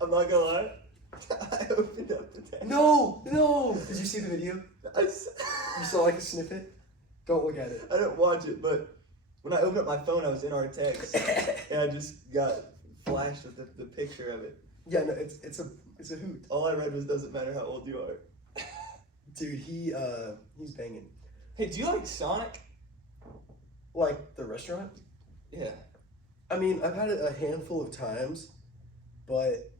I'm not gonna lie. I opened up the text. No! Did you see the video? You You saw like a snippet? Don't look at it. I didn't watch it, but when I opened up my phone, I was in our text, and I just got flashed with the picture of it. Yeah, no, it's a hoot. All I read was, doesn't matter how old you are. Dude, he's banging. Hey, do you like Sonic? Like the restaurant? Yeah. I mean, I've had it a handful of times, but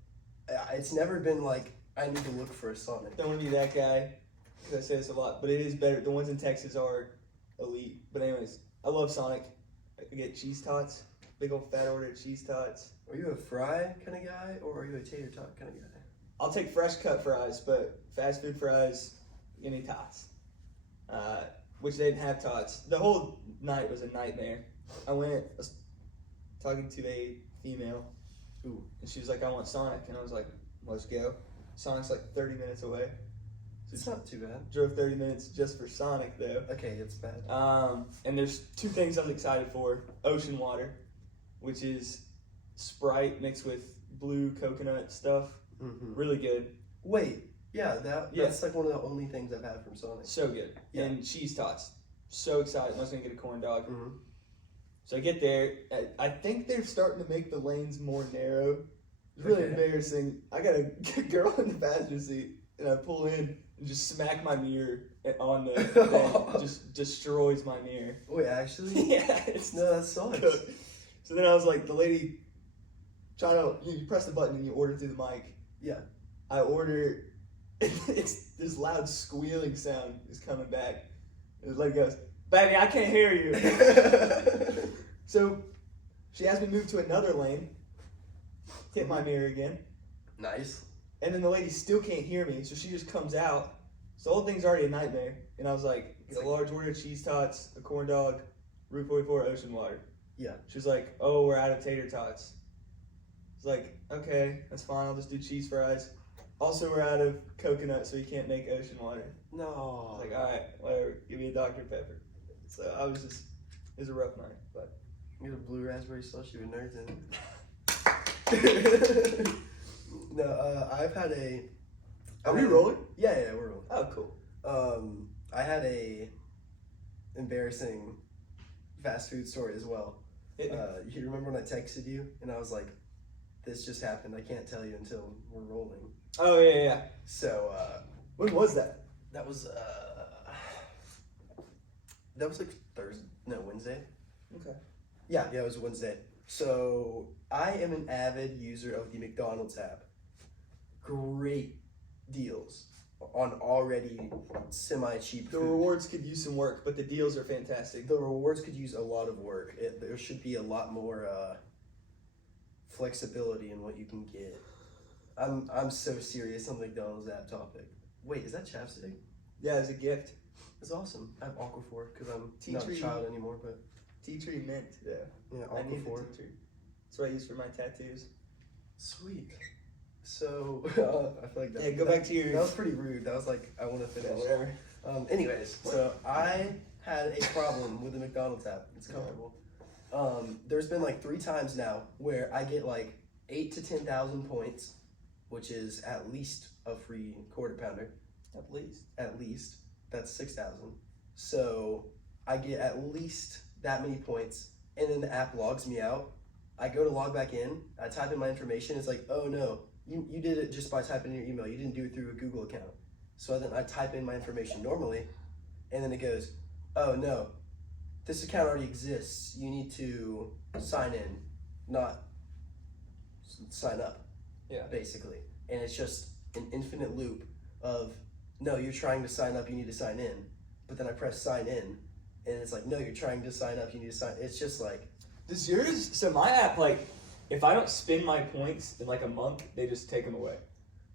it's never been like I need to look for a Sonic. Don't want to be that guy, because I say this a lot, but it is better. The ones in Texas are elite. But anyways, I love Sonic. I could get cheese tots, big old fat order of cheese tots. Are you a fry kind of guy, or are you a tater tot kind of guy? I'll take fresh cut fries, but fast food fries, give me tots. Which they didn't have tots. The whole night was a nightmare. I was talking to a female, Ooh, and she was like, I want Sonic, and I was like, let's go. Sonic's like 30 minutes away. it's not too bad. Drove 30 minutes just for Sonic, though. Okay, it's bad. And there's two things I was excited for. Ocean water, which is Sprite mixed with blue coconut stuff. Mm-hmm. Really good. Wait, yeah, that's like one of the only things I've had from Sonic. So good. Yeah. And cheese tots. So excited. I was going to get a corn dog. Mm-hmm. So I get there. I think they're starting to make the lanes more narrow. It's really embarrassing. I got a girl in the passenger seat, and I pull in and just smack my mirror on the thing. Just destroys my mirror. Wait, actually? Yeah. No, that sucks. So then I was like, the lady trying to, you press the button and you order through the mic. Yeah. I order, it's this loud squealing sound is coming back. And the lady goes, baby, I can't hear you. So she has me move to another lane, hit my mirror again. Nice. And then the lady still can't hear me, so she just comes out. So the whole thing's already a nightmare. And I was like, get a large order of cheese tots, a corn dog, Route 44 ocean water. Yeah. She was like, oh, we're out of tater tots. It's like, okay, that's fine, I'll just do cheese fries. Also, we're out of coconut, so you can't make ocean water. No. I was like, alright, whatever, give me a Dr. Pepper. So I was just, it was a rough night, but. You get a blue raspberry slushy with nerds in it. No, I've had a. Are we rolling? Yeah, we're rolling. Oh, cool. I had a embarrassing fast food story as well. You remember when I texted you and I was like, "This just happened. I can't tell you until we're rolling." Oh yeah. So when was that? That was like Thursday. No, Wednesday. Okay. Yeah, it was Wednesday. So I am an avid user of the McDonald's app. Great deals on already semi-cheap The food. rewards could use some work, but the deals are fantastic. The rewards could use a lot of work. There should be a lot more flexibility in what you can get. I'm so serious on the McDonald's app topic. Wait, is that chapstick? Yeah, as a gift. It's awesome. I have Aquaphor because I'm Tea not tree. a child anymore, but Tea tree mint, yeah. yeah, I need the Aquaphor. tea tree. That's what I use for my tattoos. Sweet. So I feel like that. Yeah, go back to your. That was pretty rude. That was like I want to finish. Yeah, whatever. Anyways, so I had a problem with the McDonald's app. It's comfortable. There's been like 3 times now where I get like 8,000 to 10,000 points, which is at least a free quarter pounder. At least. At least. That's 6,000. So I get at least that many points, and then the app logs me out. I go to log back in. I type in my information. It's like, oh no, you did it just by typing in your email. You didn't do it through a Google account. So then I type in my information normally, and then it goes, oh no, this account already exists. You need to sign in, not sign up. Yeah. Basically. And it's just an infinite loop of, no, you're trying to sign up, you need to sign in. But then I press sign in, and it's like, no, you're trying to sign up, you need to sign. It's just like. Does yours? So my app, like, if I don't spend my points in like a month, they just take them away.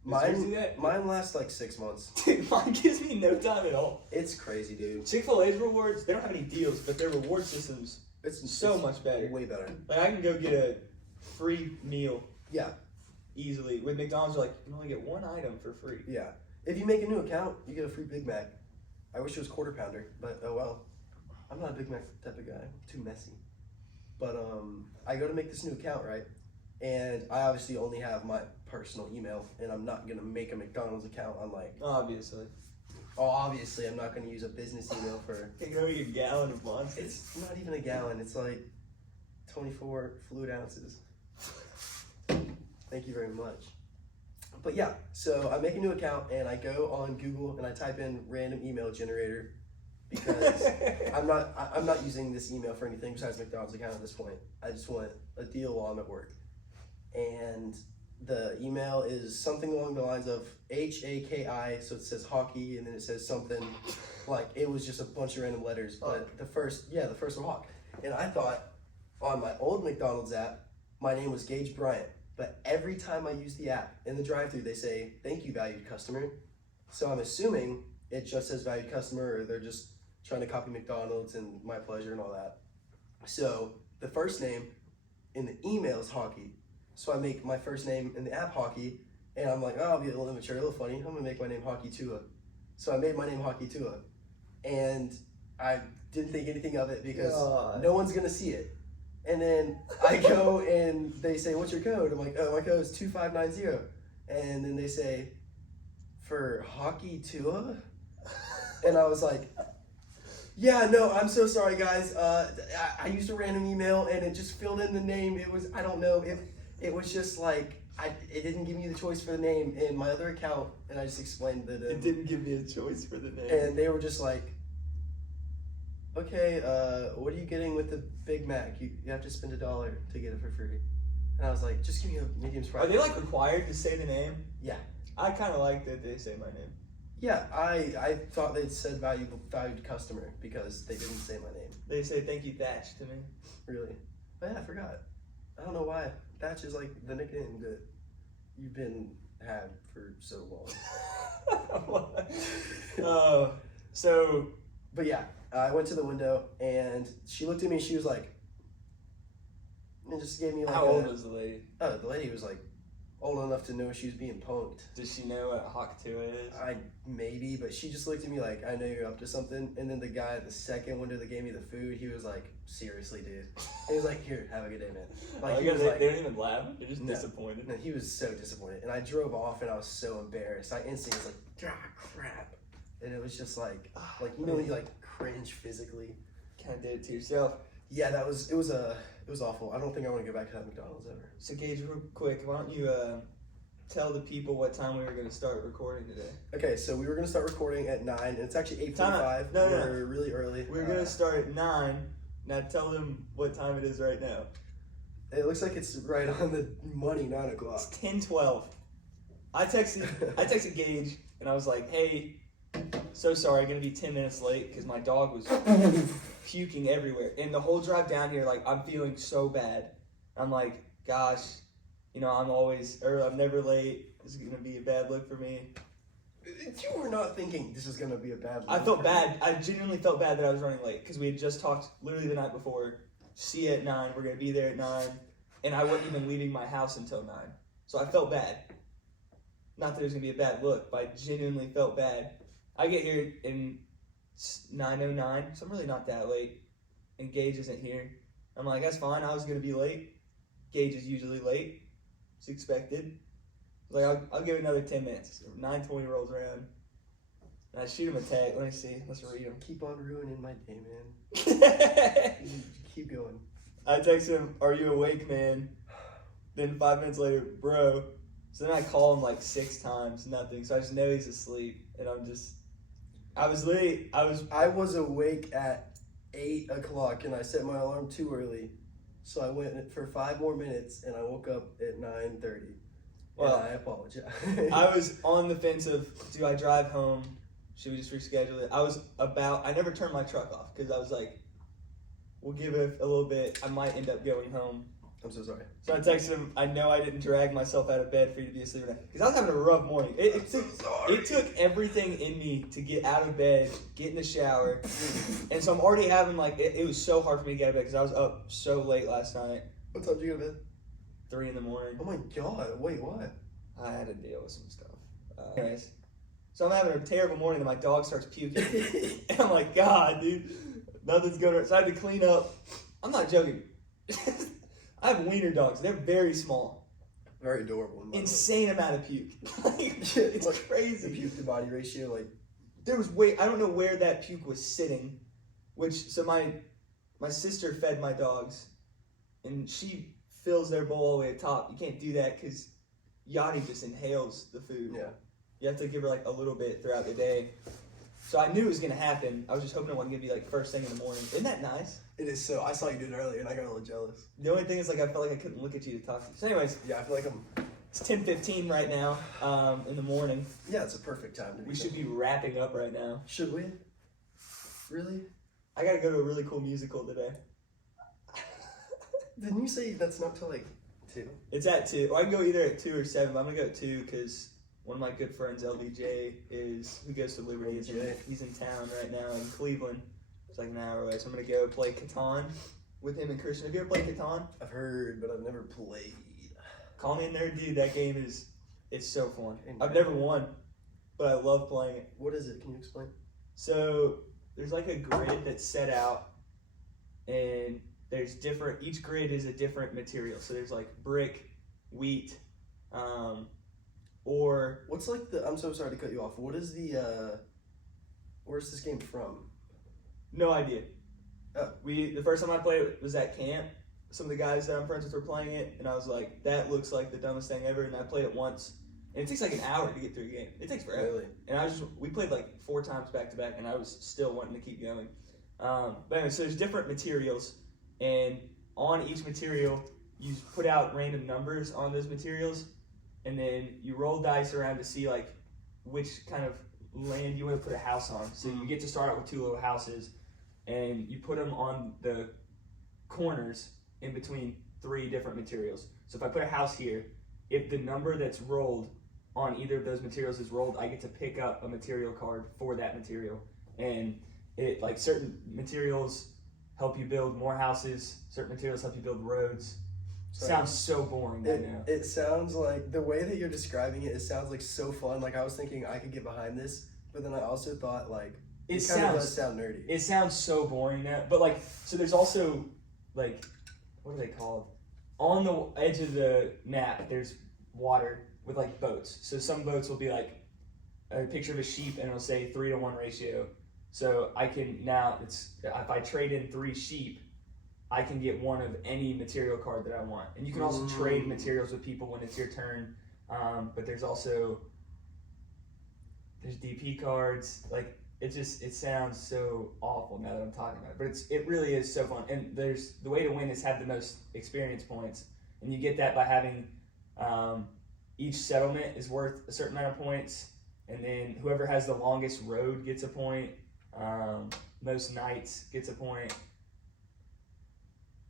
Does yours do that? Mine lasts like 6 months. Dude, mine gives me no time at all. It's crazy, dude. Chick-fil-A's rewards, they don't have any deals, but their reward system's it's much better. Way better. Like, I can go get a free meal. Yeah. Easily. With McDonald's, you're like, you can only get 1 item for free. Yeah. If you make a new account, you get a free Big Mac. I wish it was quarter pounder, but oh well. I'm not a Big Mac type of guy. Too messy. But I go to make this new account, right? And I obviously only have my personal email, and I'm not gonna make a McDonald's account. I'm like, Obviously. obviously, I'm not gonna use a business email for. You go get a gallon of Monster. It's not even a gallon. It's like 24 fluid ounces. Thank you very much. But yeah, so I make a new account and I go on Google and I type in random email generator because I'm not using this email for anything besides McDonald's account at this point. I just want a deal while I'm at work. And the email is something along the lines of HAKI, so it says hockey, and then it says something like, it was just a bunch of random letters, but the first were Hawk. And I thought on my old McDonald's app, my name was Gaige Bryant, but every time I use the app in the drive-thru, they say, "Thank you, valued customer." So I'm assuming it just says valued customer, or they're just trying to copy McDonald's and my pleasure and all that. So the first name in the email is Hockey. So I make my first name in the app Hockey, and I'm like, oh, I'll be a little immature, a little funny. I'm gonna make my name Hockey Tua. So I made my name Hockey Tua, and I didn't think anything of it because no one's gonna see it. And then I go and they say, "What's your code?" I'm like, "Oh, my code is 2590." And then they say, "For Hockey Tua?" And I was like, "Yeah, no, I'm so sorry, guys. I used a random email and it just filled in the name. It was, I don't know, it was just like, it didn't give me the choice for the name in my other account." And I just explained that It didn't give me a choice for the name. and they were just like, "Okay, what are you getting with the Big Mac? You have to spend $1 to get it for free." And I was like, "Just give me a medium Sprite." Are they like required to say the name? Yeah. I kind of like that they say my name. Yeah, I thought they'd said valued customer because they didn't say my name. They say "Thank you, Thatch" to me. Really? Oh yeah, I forgot. I don't know why. Thatch is like the nickname that you've been had for so long. So. But yeah, I went to the window and she looked at me and she was like, and just gave me like How old was the lady? Oh, the lady was like old enough to know she was being punked. Does she know what Hawk 2 is? Maybe, but she just looked at me like, "I know you're up to something." And then the guy at the second window that gave me the food, he was like, "Seriously, dude." He was like, "Here, have a good day, man." Like, he was like, they don't even laugh. They're just No. disappointed. No, he was so disappointed. And I drove off and I was so embarrassed. I instantly was like, "Ah, crap." And it was just like you know when you like cringe physically. Kind of did it to yourself. Yeah, it was awful. I don't think I want to go back to that McDonald's ever. So Gaige, real quick, why don't you tell the people what time we were going to start recording today? Okay, so we were going to start recording at 9, and it's actually 8:45. No. We're really early. We're going to start at 9. Now tell them what time it is right now. It looks like it's right on the money, 9 o'clock. It's 10:12. I texted Gaige, and I was like, "Hey, so sorry, I'm going to be 10 minutes late because my dog was puking everywhere." And the whole drive down here, like, I'm feeling so bad. I'm like, gosh, you know, I'm never late. This is going to be a bad look for me. You were not thinking this is going to be a bad look. I felt bad. I genuinely felt bad that I was running late because we had just talked literally the night before. See you at 9. We're going to be there at 9. And I wasn't even leaving my house until 9. So I felt bad. Not that it was going to be a bad look, but I genuinely felt bad. I get here in 9:09, so I'm really not that late. And Gaige isn't here. I'm like, that's fine. I was going to be late. Gaige is usually late. It's expected. Like, I'll give it another 10 minutes. 9:20 rolls around. And I shoot him a tag. Let me see. Let's read him. Keep on ruining my day, man. Keep going. I text him, "Are you awake, man?" Then 5 minutes later, "Bro." So then I call him like 6 times, nothing. So I just know he's asleep. And I was late. I was awake at 8 o'clock and I set my alarm too early. So I went for 5 more minutes and I woke up at 9:30. Well, I apologize. I was on the fence of, do I drive home? Should we just reschedule it? I never turned my truck off because I was like, we'll give it a little bit. I might end up going home. I'm so sorry. So I texted him, "I know I didn't drag myself out of bed for you to be asleep or not." Because I was having a rough morning. It took everything in me to get out of bed, get in the shower. And so I'm already having it was so hard for me to get out of bed because I was up so late last night. What time did you go to bed? 3 in the morning. Oh my god, wait, what? I had to deal with some stuff. Anyways, so I'm having a terrible morning and my dog starts puking. And I'm like, God, dude, nothing's going on. So I had to clean up. I'm not joking. I have wiener dogs. They're very small. Very adorable. Insane amount of puke. Like, it's The crazy. puke to body ratio, like, There was I don't know where that puke was sitting, so my sister fed my dogs, and she fills their bowl all the way to the top. You can't do that because Yachty just inhales the food. yeah. You have to give her like a little bit throughout the day. So I knew it was gonna happen. I was just hoping it wasn't gonna be like first thing in the morning. Isn't that nice? It is so. I saw you do it earlier, and I got a little jealous. The only thing is like I felt like I couldn't look at you to talk to you. So anyways, Yeah, I feel like I'm. it's 10:15 right now in the morning. Yeah, it's a perfect time to be. We should be wrapping up right now. Should we? Really? I gotta go to a really cool musical today. Didn't you say that's not till like 2? It's at 2. Or I can go either at 2 or 7, but I'm gonna go at 2 because one of my good friends, LBJ, who goes to Liberty. He's in town right now in Cleveland. It's like an hour away, so I'm gonna go play Catan with him and Christian. Have you ever played Catan? I've heard, but I've never played. Call me a nerd, dude. That game it's so fun. Okay, I've never won, but I love playing it. What is it? Can you explain? So there's like a grid that's set out, and there's different. Each grid is a different material. So there's like brick, wheat, or What's like the? I'm so sorry to cut you off. What is the? Where's this game from? no idea. Oh. The first time I played it was at camp. Some of the guys that I'm friends with were playing it, and I was like, that looks like the dumbest thing ever. And I played it once, and it takes like an hour to get through a game. It takes forever. Really? And we played like 4 times back to back, and I was still wanting to keep going. But anyway, so there's different materials, and on each material, you put out random numbers on those materials, and then you roll dice around to see like which kind of land you want to put a house on. So you get to start out with 2 little houses, and you put them on the corners in between 3 different materials. So if I put a house here, if the number that's rolled on either of those materials is rolled, I get to pick up a material card for that material. And it like certain materials help you build more houses, certain materials help you build roads. Sorry. Sounds so boring right now. It sounds like the way that you're describing it. It sounds like so fun. Like I was thinking I could get behind this, but then I also thought like it kind of does sound nerdy. It sounds so boring now. But like, so there's also like, what are they called? On the edge of the map, there's water with like boats. So some boats will be like a picture of a sheep, and it'll say 3-to-1 ratio. So I can now, if I trade in 3 sheep, I can get one of any material card that I want. And you can also trade materials with people when it's your turn. But there's DP cards. Like it sounds so awful now that I'm talking about it. But it really is so fun. And the way to win is have the most experience points. And you get that by having each settlement is worth a certain amount of points. And then whoever has the longest road gets a point. Most knights gets a point.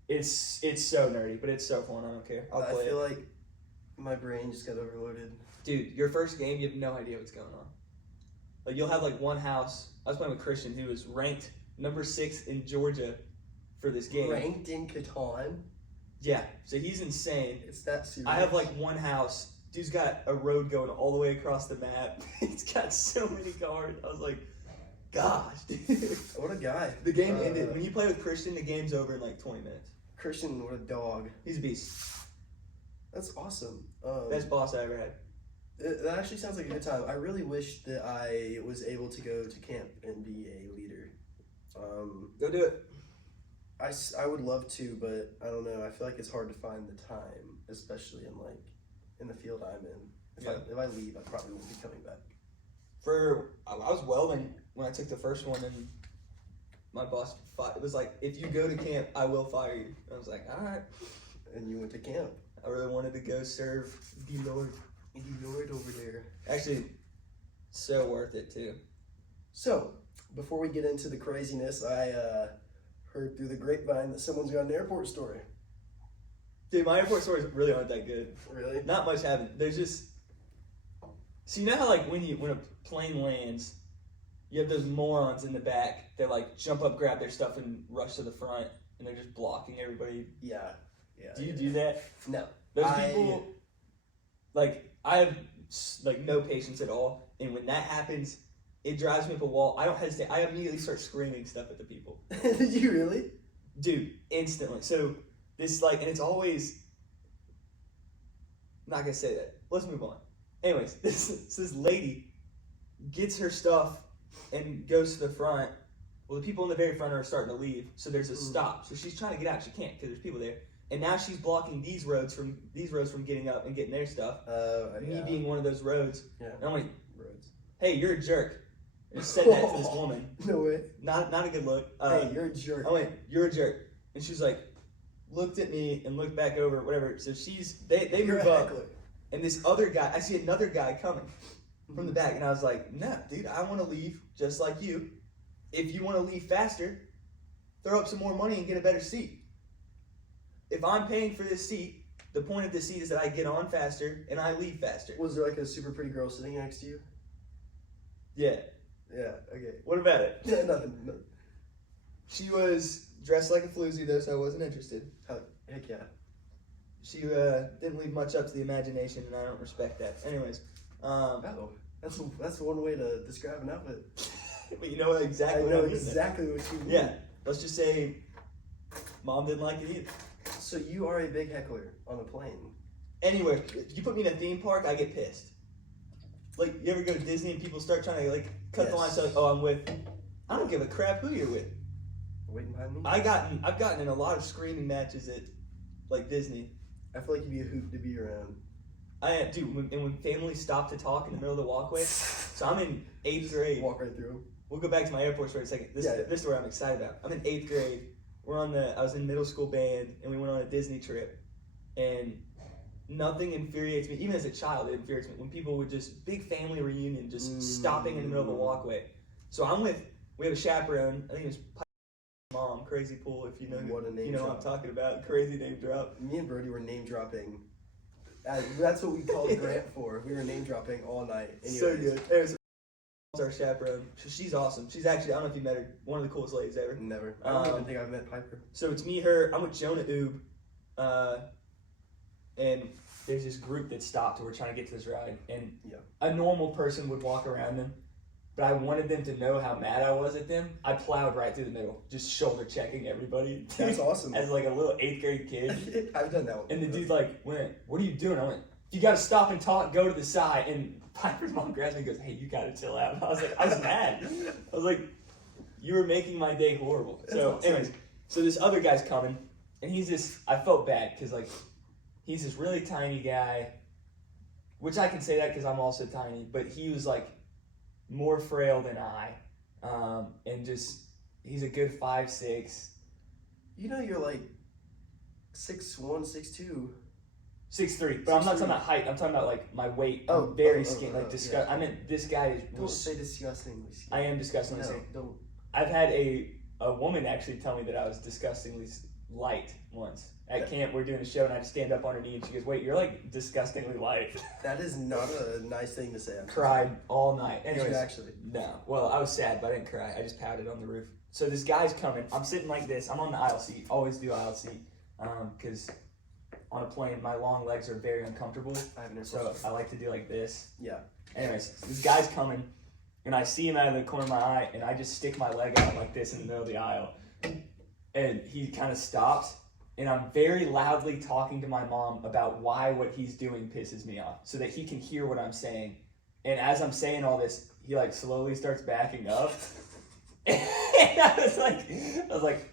It's so nerdy, but it's so fun. I don't care. I'll play it. I feel like my brain just got overloaded. Dude, your first game, you have no idea what's going on. Like you'll have like one house. I was playing with Christian, who was ranked number 6 in Georgia for this game. Ranked in Catan? Yeah, so he's insane. It's that serious. I have like one house. Dude's got a road going all the way across the map. He's got so many cards. I was like, gosh, dude. What a guy. The game ended. When you play with Christian, the game's over in like 20 minutes. Christian, what a dog. He's a beast. That's awesome. Best boss I ever had. That actually sounds like a good time. I really wish that I was able to go to camp and be a leader. Go do it. I would love to, but I don't know. I feel like it's hard to find the time, especially in the field I'm in. If I leave, I probably won't be coming back. I was welding when I took the first one, and my boss it was like, if you go to camp, I will fire you. I was like, all right. And you went to camp. I really wanted to go serve the Lord. The Lord over there. Actually, so worth it too. So, before we get into the craziness, I heard through the grapevine that someone's got an airport story. Dude, my airport stories really aren't that good. Really? Not much happened. There's just, so you know how like when a plane lands, you have those morons in the back that like jump up, grab their stuff, and rush to the front, and they're just blocking everybody. Yeah. Do you do that? No. Those people, like, I have like no patience at all, and when that happens, it drives me up a wall. I don't hesitate. I immediately start screaming stuff at the people. Did you really? Dude, instantly. So this like, and it's always. I'm not gonna say that. Let's move on. Anyways, this lady gets her stuff and goes to the front. Well, the people in the very front are starting to leave, so there's a stop. So she's trying to get out. She can't because there's people there. And now she's blocking these roads from getting up and getting their stuff. Me being one of those roads. Yeah. And I'm like, Roads. hey, you're a jerk. I just said that to this woman. No way. Not a good look. Hey, you're a jerk. I went, you're a jerk. And she's like, looked at me and looked back over, whatever. So they move up. And this other guy, I see another guy coming from the back. And I was like, no, dude, I want to leave just like you. If you want to leave faster, throw up some more money and get a better seat. If I'm paying for this seat, the point of this seat is that I get on faster and I leave faster. Was there like a super pretty girl sitting next to you? Yeah. Yeah, okay. What about it? Yeah, nothing. She was dressed like a floozy though, so I wasn't interested. Heck yeah. She didn't leave much up to the imagination, and I don't respect that. Anyways. That's one way to describe an outfit. But you know exactly I know what exactly what you mean. Yeah. Let's just say Mom didn't like it either. So you are a big heckler on a plane. Anyway, if you put me in a theme park, I get pissed. Like, you ever go to Disney and people start trying to, like, cut the line, so like, oh, I'm with... I don't give a crap who you're with. Waiting behind me? I've gotten in a lot of screaming matches at, like, Disney. I feel like you'd be a hoot to be around. I am, dude, when families stop to talk in the middle of the walkway, so I'm in 8th grade. Walk right through. We'll go back to my airport story in a second. This is where I'm excited about. I'm in 8th grade. I was in middle school band, and we went on a Disney trip. And nothing infuriates me, even as a child, it infuriates me when people would just, big family reunion, just stopping in the middle of a walkway. So we have a chaperone, I think it was Mom, Crazy Pool, if you know what I'm talking about, crazy name drop. Me and Brody were name dropping. That's what we called Grant for. We were name dropping all night. Anyways. So good. Anyways, our chaperone. She's awesome. She's actually, I don't know if you met her, one of the coolest ladies ever. Never. I don't even think I've met Piper. So it's me, her, I'm with Jonah Oob, and there's this group that stopped and we're trying to get to this ride, and a normal person would walk around them, but I wanted them to know how mad I was at them. I plowed right through the middle, just shoulder checking everybody. That's awesome. As like a little 8th grade kid. I've done that one. And the dude like went, what are you doing? I went, you gotta stop and talk, go to the side. And Piper's mom grabs me and goes, hey, you gotta chill out. I was like, I was mad. I was like, you were making my day horrible. So anyways, so this other guy's coming, and he's this, I felt bad, because like, he's this really tiny guy, which I can say that because I'm also tiny, but he was like more frail than I, and just, he's a good 5'6". You know you're like 6'1", 6'2". 6'3", but I'm not talking about height. I'm talking about like my weight. I'm very skinny. Like disgust. I meant this guy is. Don't say disgustingly skinny. I am disgustingly skinny. Don't. I've had a woman actually tell me that I was disgustingly light once at camp. We're doing a show and I just stand up on her knee and she goes, "Wait, you're like disgustingly light." That is not a nice thing to say. Cried all night. Anyways, did you actually? No. Well, I was sad, but I didn't cry. I just pouted on the roof. So this guy's coming. I'm sitting like this. I'm on the aisle seat. Always do aisle seat, because on a plane, my long legs are very uncomfortable, so I like to do like this. Yeah. Anyways, this guy's coming, and I see him out of the corner of my eye, and I just stick my leg out like this in the middle of the aisle. And he kind of stops, and I'm very loudly talking to my mom about why what he's doing pisses me off, so that he can hear what I'm saying. And as I'm saying all this, he like slowly starts backing up. And I was like,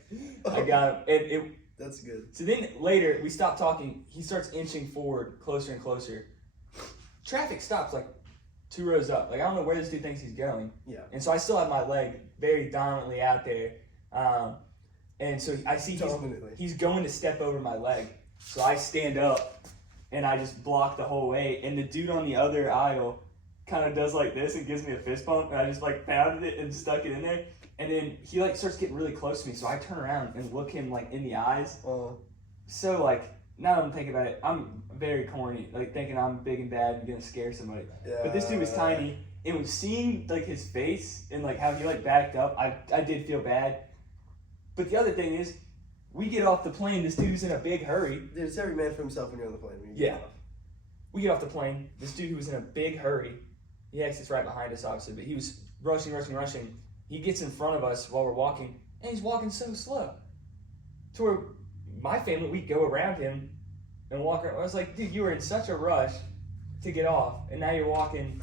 I got him. That's good. So then later, we stop talking. He starts inching forward closer and closer. Traffic stops like 2 rows up. Like, I don't know where this dude thinks he's going. Yeah. And so I still have my leg very dominantly out there. And so I see he's going to step over my leg. So I stand up and I just block the whole way. And the dude on the other aisle kind of does like this and gives me a fist bump. And I just like pounded it and stuck it in there. And then he like starts getting really close to me, so I turn around and look him like in the eyes. So like now that I'm thinking about it, I'm very corny, like thinking I'm big and bad and gonna scare somebody. Yeah. But this dude was tiny, and was seeing like his face and like how he like backed up, I did feel bad. But the other thing is, we get off the plane, this dude's in a big hurry. Dude, it's every man for himself when you're on the plane. Yeah. We get off the plane, this dude who was in a big hurry, he exits right behind us obviously, but he was rushing. He gets in front of us while we're walking, and he's walking so slow. To where my family, we'd go around him and walk around. I was like, dude, you were in such a rush to get off, and now you're walking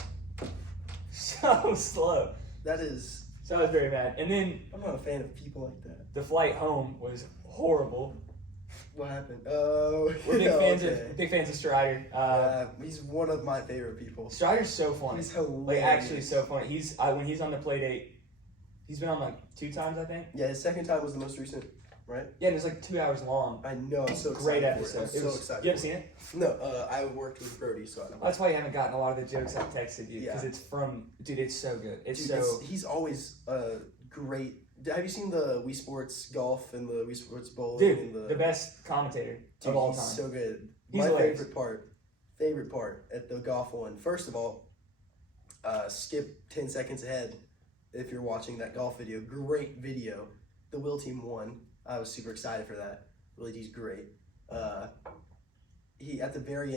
so slow. That is. So I was very mad. And then I'm not a fan of people like that. the flight home was horrible. What happened? Oh, We're okay. big fans of Strider. He's one of my favorite people. Strider's so funny. He's hilarious. Like, actually so funny. He's when he's on the play date, he's been on like 2 times, I think. Yeah, his second time was the most recent, right? Yeah, and it's like 2 hours long. I know. I'm so Great excited episode. for it. I'm so excited. You ever seen it? No, I worked with Brody, so I don't know. That's why you haven't gotten a lot of the jokes I've texted you, because Yeah. it's from, dude, it's so good. He's always great. Have you seen the Wii Sports Golf and the Wii Sports Bowling? Dude, and the best commentator Dude, of all he's time. so good. He's My hilarious. favorite part at the golf one. First of all, skip 10 seconds ahead if you're watching that golf video. Great video. The Will team won. I was super excited for that. Willie D's great. He at the very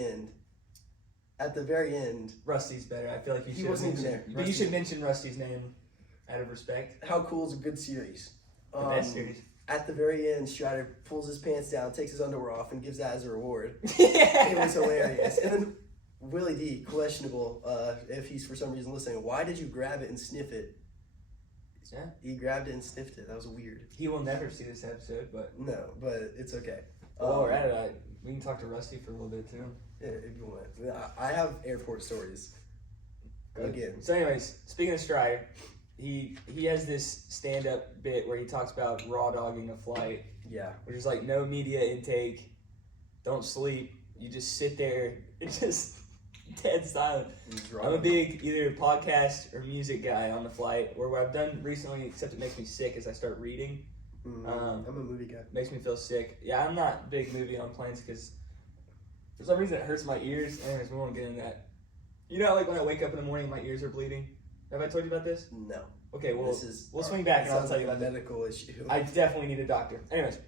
end, Rusty's better. I feel like you He should wasn't even mention, there. but you Rusty's- should mention Rusty's name out of respect. how cool is a good series? The best series. At the very end, Strider pulls his pants down, takes his underwear off, and gives that as a reward. Yeah. It was hilarious. And then Willie D, questionable, if he's for some reason listening, why did you grab it and sniff it? Yeah. He grabbed it and sniffed it. That was weird. He will never see this episode, but No, but it's okay. while we're at it, we can talk to Rusty for a little bit too. Yeah, if you want. I have airport stories. Again. So, anyways, speaking of Strider, he has this stand-up bit where he talks about raw dogging a flight, Yeah. which is like no media intake, don't sleep, you just sit there, it's just dead silent. I'm a big either podcast or music guy on the flight, or what I've done recently, except it makes me sick, is I start reading. I'm a movie guy. Makes me feel sick. Yeah, I'm not big movie on planes because for some reason it hurts my ears. Anyways, we won't get into that. You know, like when I wake up in the morning, my ears are bleeding. Have I told you about this? No. Okay, well, This we'll swing back and I'll sounds tell you like about a that. medical issue. I definitely need a doctor. Anyways,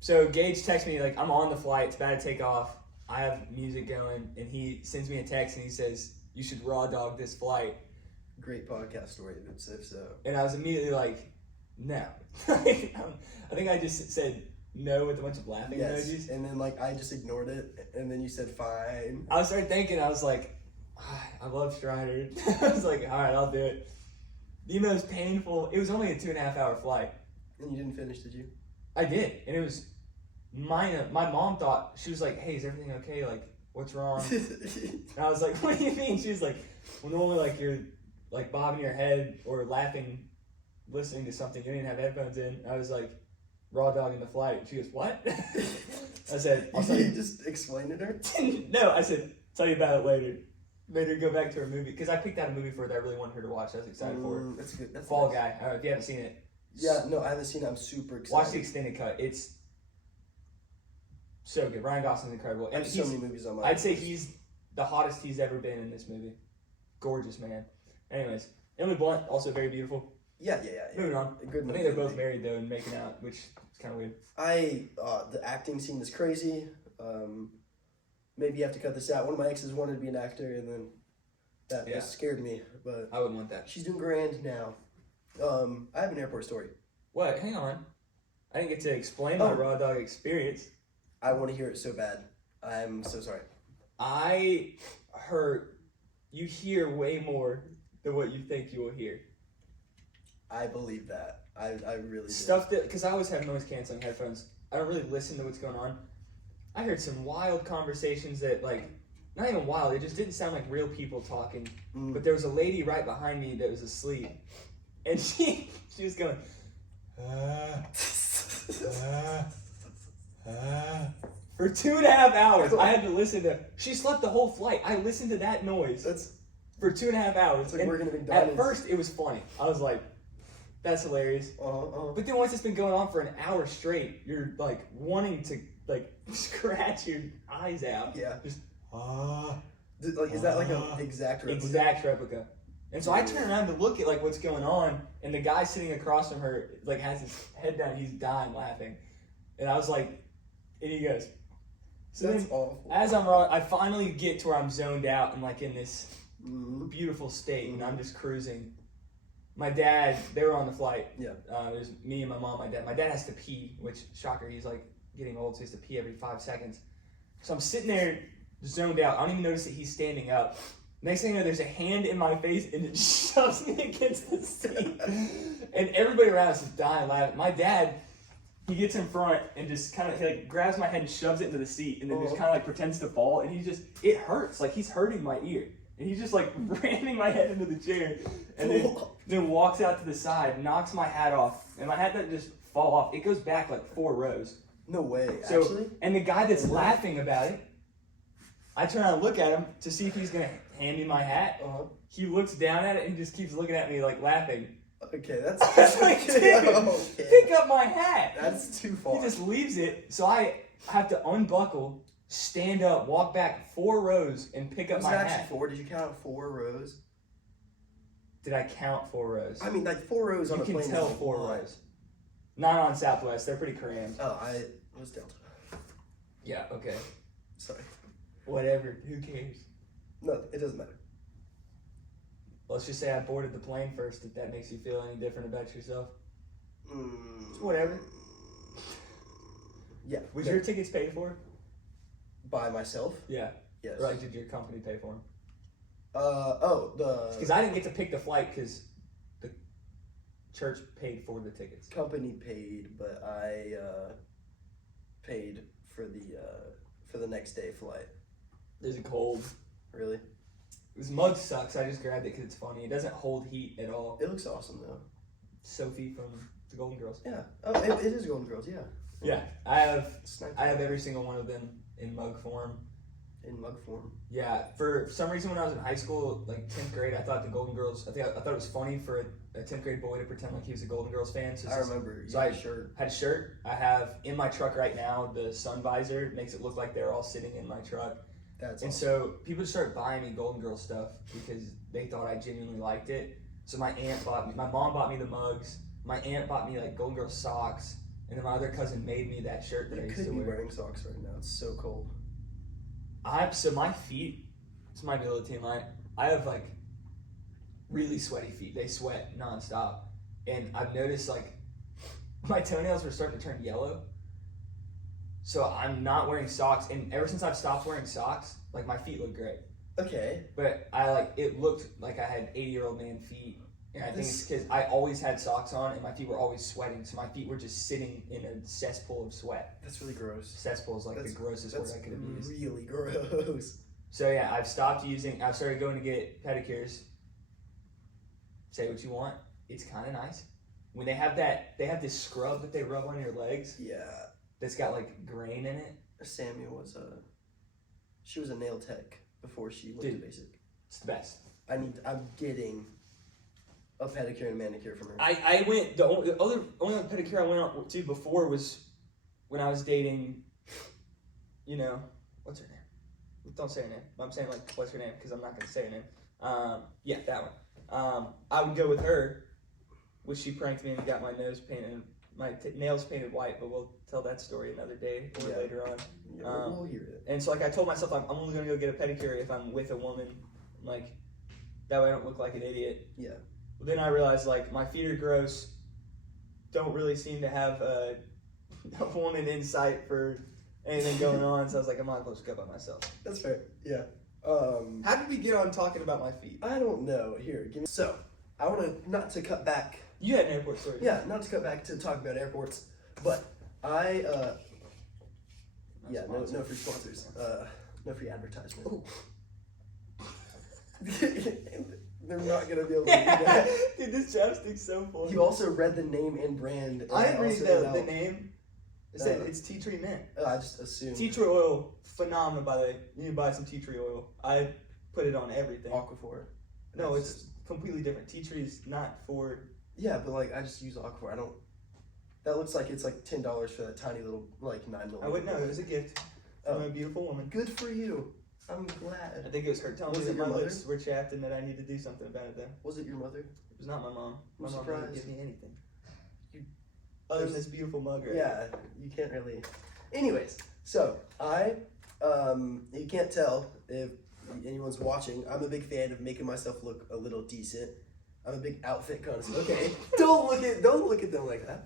so Gaige texts me, like, I'm on the flight, it's about to take off. I have music going, and he sends me a text and he says, you should raw dog this flight. Great podcast story, if so. And I was immediately like, no. I think I just said no with a bunch of laughing emojis. And then I just ignored it, and then you said fine. I started thinking, I was like, I love Strider. I was like, all right, I'll do it. The most painful, it was only a 2.5 hour flight. And you didn't finish, did you? I did, and it was minor. My mom thought, she was like, hey, is everything okay? Like, what's wrong? And I was like, what do you mean? She was like, well, normally like you're like bobbing your head or laughing, listening to something. You didn't have headphones in. I was like, raw dogging the flight. She goes, what? I said, I'll tell You you. just explained it to her? No, I said, tell you about it later. Made her go back to her movie because I picked out a movie for her that I really wanted her to watch. I was excited for her. That's good. That's Fall nice. Guy. I don't know if you haven't seen it. Yeah, no, I haven't seen it. I'm super excited. Watch the extended cut. It's so good. Ryan Gosling's incredible. I And have so many movies on my I'd say list. he's the hottest he's ever been in this movie. Gorgeous man. Anyways, Emily Blunt, also very beautiful. Yeah. Moving on. Good I movie. think they're both married though and making out, which is kind of weird. The acting scene is crazy. Maybe you have to cut this out. One of my exes wanted to be an actor, and then that Yeah. just scared me. But I wouldn't want that. she's doing grand now. I have an airport story. What? Hang on. I didn't get to explain my Oh. raw dog experience. I want to hear it so bad. I'm so sorry. I heard you hear way more than what you think you will hear. I believe that. I really do. Stuff that, because I always have noise canceling headphones. I don't really listen to what's going on. I heard some wild conversations that, like, not even wild, it just didn't sound like real people talking. But there was a lady right behind me that was asleep. And she was going, for 2.5 hours. I had to listen to, she slept the whole flight. I listened to that noise That's for 2.5 hours. it's like And working at at McDonald's. first, it was funny. I was like, that's hilarious. But then once it's been going on for an hour straight, you're like wanting to like scratch your eyes out. Yeah. Just Is that like an exact replica? exact replica. And so I turn around to look at like what's going on, and the guy sitting across from her like has his head down, he's dying laughing. And I was like, and he goes. So That's then, awful. as I finally get to where I'm zoned out and like in this beautiful state, and I'm just cruising. My dad, they were on the flight. Yeah. It was me and my mom, my dad. My dad has to pee, which, shocker, he's like getting old, so he has to pee every 5 seconds. So I'm sitting there zoned out. I don't even notice that he's standing up. Next thing you know, there's a hand in my face and it shoves me against the seat. And everybody around us is dying laughing. My dad, he gets in front and just kind of like grabs my head and shoves it into the seat and then just kind of like pretends to fall. And it hurts. Like he's hurting my ear. And he's just like ramming my head into the chair. And then walks out to the side, knocks my hat off. And my hat doesn't just fall off. It goes back like 4 rows. No way, So, actually? and the guy that's laughing about it, I turn around and look at him to see if he's going to hand me my hat. He looks down at it and just keeps looking at me like laughing. Okay, I was like, dude, pick up my hat. That's too far. He just leaves it, so I have to unbuckle, stand up, walk back 4 rows, and pick up Was my it actually hat. 4? Did you count 4 rows? Did I count 4 rows? I mean, like 4 rows on a plane. You can tell is a 4 lot. rows. Not on Southwest. They're pretty crammed. Oh, I was Delta. Yeah. Okay. Sorry. Whatever. Who cares? No, it doesn't matter. Let's just say I boarded the plane first. If that makes you feel any different about yourself. It's whatever. Yeah. Was your tickets paid for? By myself? Yeah. Yes. Or like, did your company pay for them? The Because I didn't get to pick the flight because the church paid for the tickets. company paid, but I paid for the next day flight. Is it cold? Really? This mug sucks. I just grabbed it because it's funny. It doesn't hold heat at all. It looks awesome though. Sophie from the Golden Girls. Yeah. Oh, it is Golden Girls. Yeah. Yeah, I have Sniper. every single one of them in mug form. In mug form. Yeah, for some reason when I was in high school, like 10th grade, I thought the Golden Girls. I thought it was funny for a 10th grade boy to pretend like he was a Golden Girls fan. So I remember. So I I had a shirt. had a shirt. I have in my truck right now the sun visor makes it look like they're all sitting in my truck. That's And awesome. so people started buying me Golden Girls stuff because they thought I genuinely liked it. So my mom bought me the mugs. My aunt bought me like Golden Girls socks, and then my other cousin made me that shirt that I You used could to be wear. wearing socks right now. It's so cold. So my feet, it's my ability in line. I have like really sweaty feet. They sweat nonstop, and I've noticed like my toenails were starting to turn yellow. So I'm not wearing socks, and ever since I've stopped wearing socks, like my feet look great. Okay. But it looked like I had 80-year-old man feet, and I think it's because I always had socks on, and my feet were always sweating. So my feet were just sitting in a cesspool of sweat. That's really gross. Cesspool is like the grossest word I could have used. Really gross. So yeah, I've started going to get pedicures. Say what you want. It's kind of nice. When they have this scrub that they rub on your legs Yeah. that's got like grain in it. Samuel was she was a nail tech before she went Dude. to basic. It's the best. I'm getting a pedicure and manicure from her. I went the only pedicure I went out to before was when I was dating. You know, what's her name? Don't say her name. I'm saying like what's her name because I'm not gonna say her name. Yeah, that one. I would go with her, which she pranked me and got my nose painted, nails painted white. But we'll tell that story another day or later on. Yeah, we'll hear it. And so like I told myself I'm only gonna go get a pedicure if I'm with a woman, like that way I don't look like an idiot. Yeah. But then I realized like my feet are gross. Don't really seem to have a woman in sight for anything going on. So I was like, I might as well just go by myself. That's fair. Yeah. How did we get on talking about my feet? I don't know. Here, give me. So, I want to not to cut back. You had an airport story. Yeah, not to cut back to talk about airports, but yeah, no free sponsors. No free advertisement. Ooh. They're not gonna be able to do that. Dude, this chapstick's so funny. You also read the name and brand. And I didn't read also the name. It said it's tea tree mint. I just assumed. Tea tree oil, phenomenal by the way. You need to buy some tea tree oil. I put it on everything. Aquaphor. No, it's completely different. Tea tree is not for. Yeah, but like I just use Aquaphor. I don't. That looks like it's like $10 for that tiny little like 9mm. I wouldn't know. It was a gift from a beautiful woman. Good for you. I'm I glad. think it was her telling Was me it that my your mother? lips were chapped and that I need to do something about it. Then Was it your mother? it was not my mom. My I'm mom surprised. didn't give me anything. You- Other than this beautiful mug right Yeah, you can't really. Anyways, so you can't tell if anyone's watching. I'm a big fan of making myself look a little decent. I'm a big outfit connoisseur. Okay, don't look at them like that.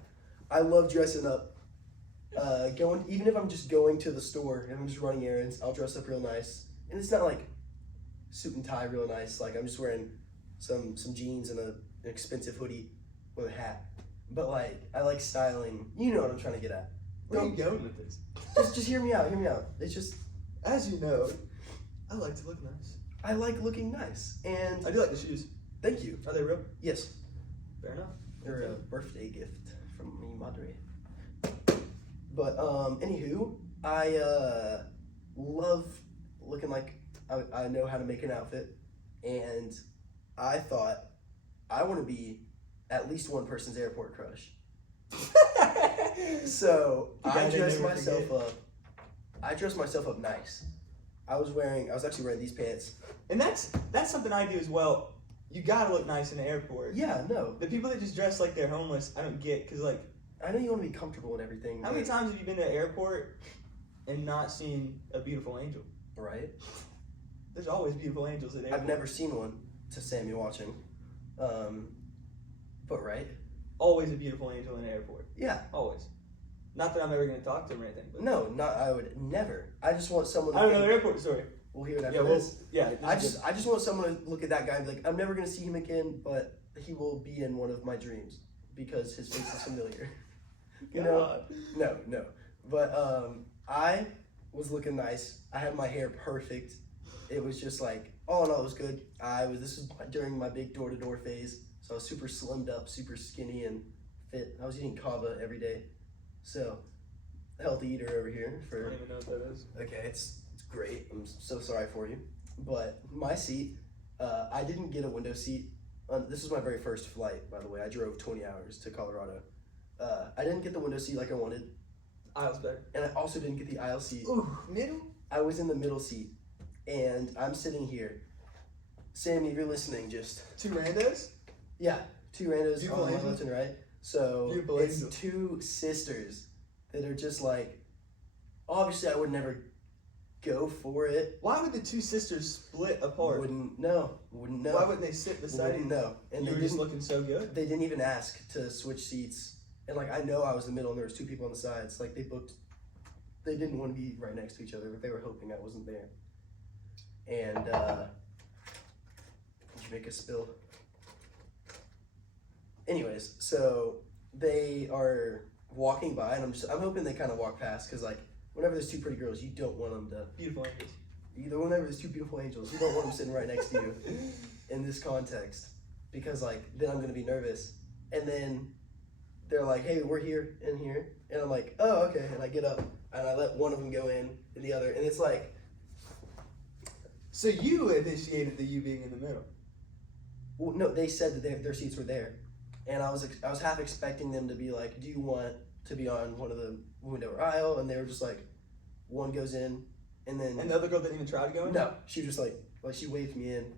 I love dressing up. Even if I'm just going to the store and I'm just running errands, I'll dress up real nice. And it's not like suit and tie real nice. Like I'm just wearing some jeans and an expensive hoodie with a hat. But like I like styling. You know what I'm trying to get at. Where are you going with this? Just hear me out. Hear me out. It's just, As you know, I like to look nice. I like looking nice, and I do like the shoes. thank you. Are they real? Yes, Fair enough. they're a birthday gift from me, madre. But anywho, I love looking like I know how to make an outfit, and I thought I want to be at least one person's airport crush. So I dressed myself up. I dressed myself up nice. I was actually wearing these pants. And that's something I do as well. You gotta look nice in the airport. Yeah, no. The people that just dress like they're homeless, I don't get. Cause like, I know you want to be comfortable and everything. how many times have you been to the airport and not seen a beautiful angel? Right. There's always beautiful angels at airports. I've never seen one, to Sammy watching. But right. Always a beautiful angel in the airport. Yeah. Always. Not that I'm ever gonna talk to him or anything. But No, I would never. I just want someone. I don't know the airport story. We'll hear it after Yeah, this. I this is good. just want someone to look at that guy and be like, I'm never gonna see him again, but he will be in one of my dreams because his face is familiar. You know? God. No. But I was looking nice. I had my hair perfect. It was just like, all in all, it was good. This was during my big door-to-door phase, so I was super slimmed up, super skinny and fit. I was eating kava every day, so healthy eater over here. I don't even know what that is. Okay, it's great. I'm so sorry for you. But my seat, I didn't get a window seat. This was my very first flight, by the way. I drove 20 hours to Colorado. I didn't get the window seat like I wanted. Aisle's better. And I also didn't get the aisle seat. Ooh, middle? I was in the middle seat, and I'm sitting here. Sam, if you're listening, just... Two randos? Yeah, two randos Beautiful on my angels? left and right. So Beautiful it's angels. two sisters that are just like... Obviously, I would never go for it. Why would the two sisters split apart? Wouldn't know. Why wouldn't they sit beside Wouldn't you? know. And You they were just didn't, looking so good. they didn't even ask to switch seats. And like I know I was the middle and there was two people on the sides. Like they didn't want to be right next to each other, but they were hoping I wasn't there. And did you make a spill? Anyways, so they are walking by, and I'm hoping they kind of walk past, because like whenever there's two pretty girls, you don't want them to. Beautiful angels. Whenever there's two beautiful angels, you don't want them sitting right next to you in this context, because like then I'm gonna be nervous, and then they're like, "Hey, we're here in here," and I'm like, "Oh, okay," and I get up and I let one of them go in and the other, and it's like, So you initiated the you being in the middle. well, no, they said that their seats were there, and I was half expecting them to be like, "Do you want to be on one of the window or aisle?" And they were just like, one goes in, and then And the other girl didn't even try to go in? no, she was just like she waved me in,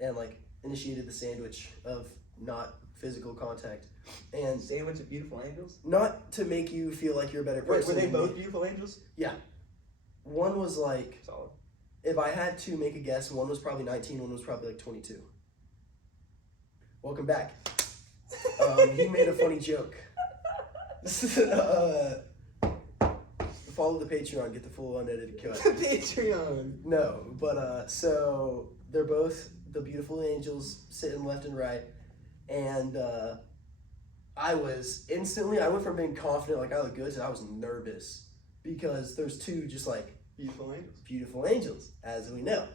and like initiated the sandwich of not physical contact, and Sandwich of beautiful angels? not to make you feel like you're a better Wait, person. were they than both me. beautiful angels? One was like, Solid. if I had to make a guess, one was probably 19, one was probably like 22. Welcome back. He made a funny joke. Follow the Patreon, get the full unedited cut. Patreon. No, but so they're both the beautiful angels sitting left and right, and I went from being confident, like I look good, to I was nervous because there's two just like Beautiful angels. beautiful angels, as we know.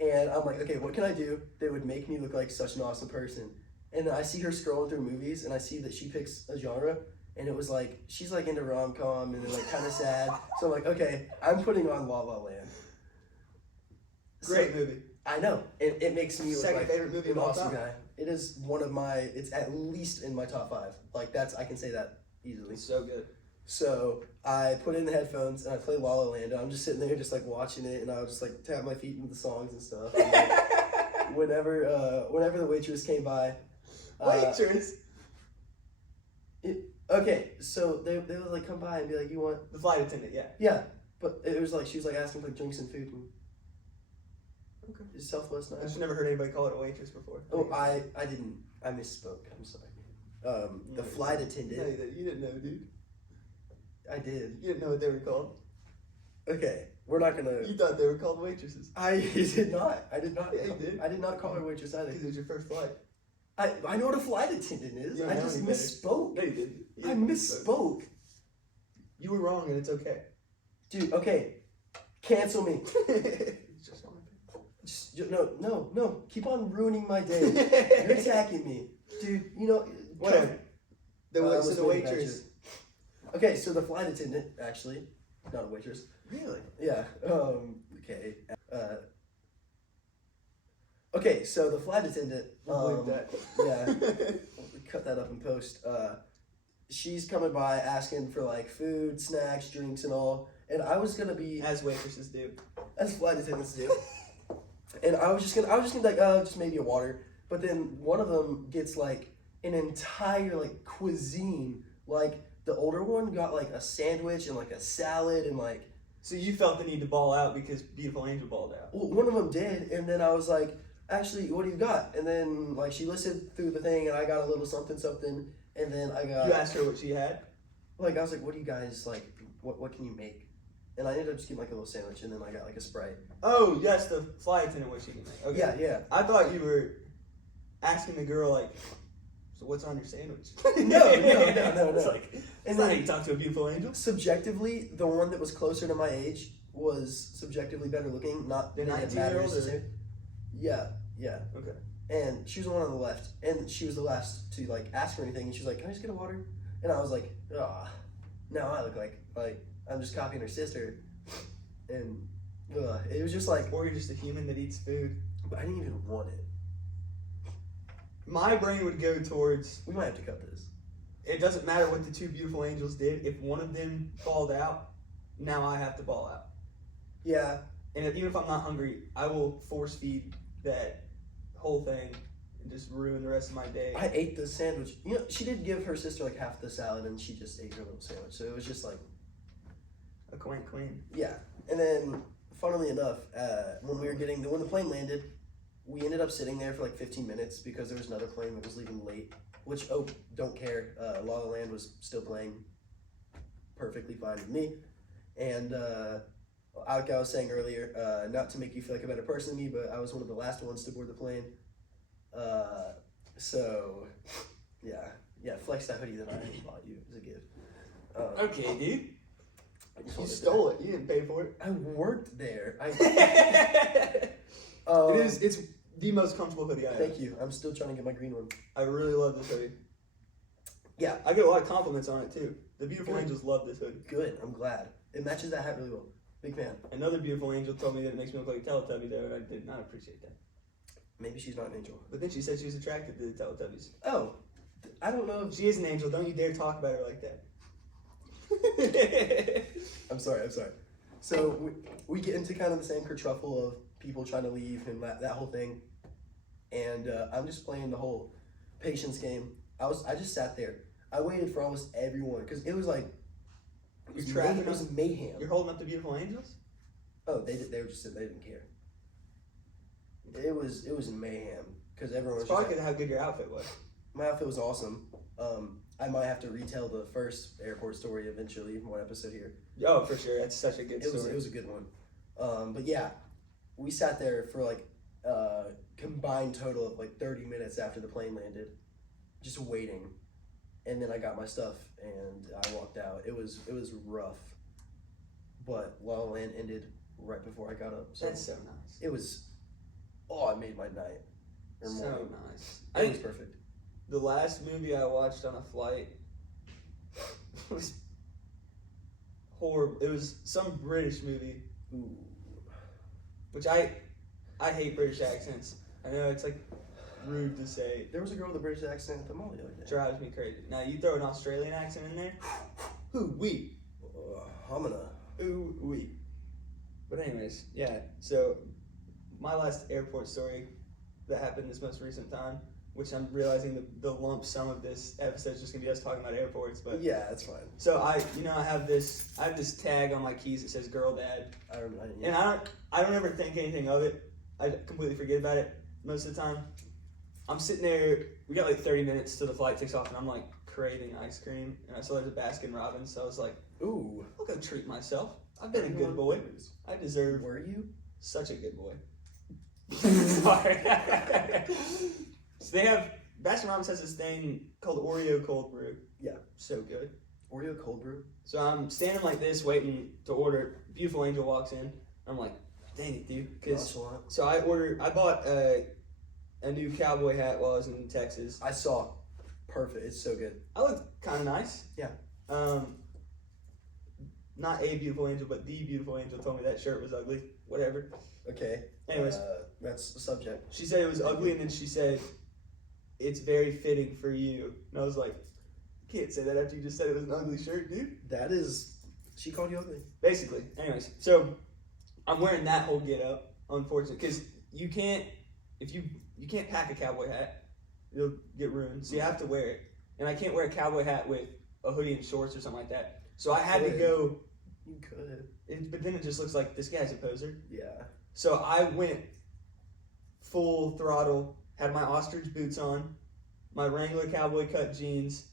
And I'm like, okay, what can I do that would make me look like such an awesome person? And I see her scrolling through movies, and I see that she picks a genre, and it was like, she's like into rom-com, and they're like kind of sad. So I'm like, okay, I'm putting on La La Land. Great So, movie. I know. It makes me look Second like favorite movie an of all awesome time. guy. It is one of my, it's at least in my top 5. Like I can say that easily. It's so good. So I put in the headphones and I play La La Land, and I'm just sitting there just like watching it, and I was just like tap my feet into the songs and stuff. And, like, whenever the waitress came by, Waitress. okay, so they would like come by and be like, "You want?" The flight attendant, yeah. Yeah, but it was like she was like asking for like drinks and food. And Okay. is Southwest I've nice? just never heard anybody call it a waitress before. Oh, I didn't. I misspoke. I'm sorry. The No, flight No, attendant. you didn't know, dude. I did. You didn't know what they were called. Okay, we're not gonna. You thought they were called waitresses. I did not. I did not. Yeah, you did. I did not call her waitress either. Because it was your first flight. I know what a flight attendant is. You I don't just know any better. misspoke. No, you didn't. I misspoke. You were wrong, and it's okay. Dude, okay. Cancel me. It's just fine. No. Keep on ruining my day. You're attacking me. Dude, you know. Whatever. So was the waiting waitress. Okay, so the flight attendant, actually, not a waitress. Really? Yeah. Okay. Okay, so the flight attendant. We'll bleep that. Yeah. Cut that up in post. She's coming by asking for like food, snacks, drinks, and all. And I was gonna be As waitresses do. as flight attendants do. And I was just gonna be like, oh, just maybe a water. But then one of them gets like an entire like cuisine. Like the older one got like a sandwich and like a salad and like. So you felt the need to ball out because Beautiful Angel balled out. Well, one of them did, and then I was like, actually, what do you got? And then like she listened through the thing, and I got a little something, and then I got. You asked her what she had? Like I was like, what do you guys like? What can you make? And I ended up just getting like a little sandwich, and then I got like a Sprite. Oh, yes, the flight attendant what she can make. Okay. Yeah. I thought you were asking the girl like, so what's on your sandwich? No. It's like, And it's not how then you talk to a beautiful angel. subjectively, the one that was closer to my age was subjectively better looking. Not The that it 19-year-old matters. or- Yeah. Okay. And she was the one on the left, and she was the last to like ask for anything. And she was like, "Can I just get a water?" And I was like, "Ah, now I look like I'm just copying her sister." And it was just like, Or you're just a human that eats food. but I didn't even want it. My brain would go towards, We might have to cut this. it doesn't matter what the two beautiful angels did. If one of them balled out, now I have to ball out. Yeah, And even if I'm not hungry, I will force feed that whole thing and just ruin the rest of my day. I ate the sandwich. You know, she did give her sister like half the salad, and she just ate her little sandwich. So it was just like, A queen. yeah. And then, funnily enough, when the plane landed, we ended up sitting there for like 15 minutes because there was another plane that was leaving late. Which, don't care. La La Land was still playing perfectly fine with me. And like I was saying earlier, not to make you feel like a better person than me, but I was one of the last ones to board the plane. So, yeah, flex that hoodie that I bought you as a gift. Okay, dude. I just You wanted stole it. You didn't pay for it. I worked there. It's the most comfortable hoodie I have. Thank you. I'm still trying to get my green one. I really love this hoodie. Yeah. I get a lot of compliments on it too. The beautiful Good. angels love this hoodie. Good. I'm glad. It matches that hat really well. Big fan. Another beautiful angel told me that it makes me look like a Teletubby though, and I did not appreciate that. Maybe she's not an angel. But then she said she was attracted to the Teletubbies. Oh, I don't know. She is an angel. Don't you dare talk about her like that. I'm sorry. So we get into kind of the same kerfuffle of people trying to leave and that whole thing. And I'm just playing the whole patience game. I just sat there. I waited for almost everyone because it was like it was mayhem. You're holding up the beautiful angels? Oh, they were just sitting. They didn't care. It was mayhem because everyone was It's probably just because of how good your outfit was. my outfit was awesome. I might have to retell the first airport story eventually in one episode here. Oh, for sure. That's such a good story. It was a good one. But yeah, we sat there for like combined total of like 30 minutes after the plane landed, just waiting. And then I got my stuff and I walked out. It was rough, but La La Land ended right before I got up. So That's so nice. it was. Oh, it made my night. Or So morning. nice. It was perfect. The last movie I watched on a flight was horrible. It was some British movie, Ooh. which I hate British accents. I know it's like rude to say. There was a girl with a British accent at the mall the other day. Drives me crazy. Now you throw an Australian accent in there, ooh wee, I'm gonna. ooh wee. But anyways, yeah. So my last airport story that happened this most recent time, which I'm realizing the lump sum of this episode is just gonna be us talking about airports. But Yeah, that's fine. so I have this tag on my keys that says "Girl Dad," and I don't ever think anything of it. I completely forget about it most of the time. I'm sitting there. We got like 30 minutes till the flight takes off, and I'm like craving ice cream, and I saw there's a Baskin Robbins, so I was like, Ooh. I'll go treat myself. I've been a good boy. I deserve Were you? such a good boy. Sorry. So they have, Baskin Robbins has this thing called Oreo cold brew. Yeah. So good. Oreo cold brew? So I'm standing like this waiting to order. Beautiful Angel walks in. I'm like, dang it, dude. So I bought a new cowboy hat while I was in Texas. I saw. Perfect. It's so good. I looked kind of nice. Yeah. Not a beautiful angel, but the beautiful angel told me that shirt was ugly. Whatever. Okay. Anyways. That's the subject. She said it was ugly, and then she said, it's very fitting for you. And I was like, you can't say that after you just said it was an ugly shirt, dude. That is, she called you ugly. Basically. Anyways, so I'm wearing that whole get up, unfortunately, because you can't pack a cowboy hat. It'll get ruined. So you have to wear it. And I can't wear a cowboy hat with a hoodie and shorts or something like that. So I had to go. You could. But then it just looks like this guy's a poser. Yeah. So I went full throttle, had my ostrich boots on, my Wrangler cowboy cut jeans,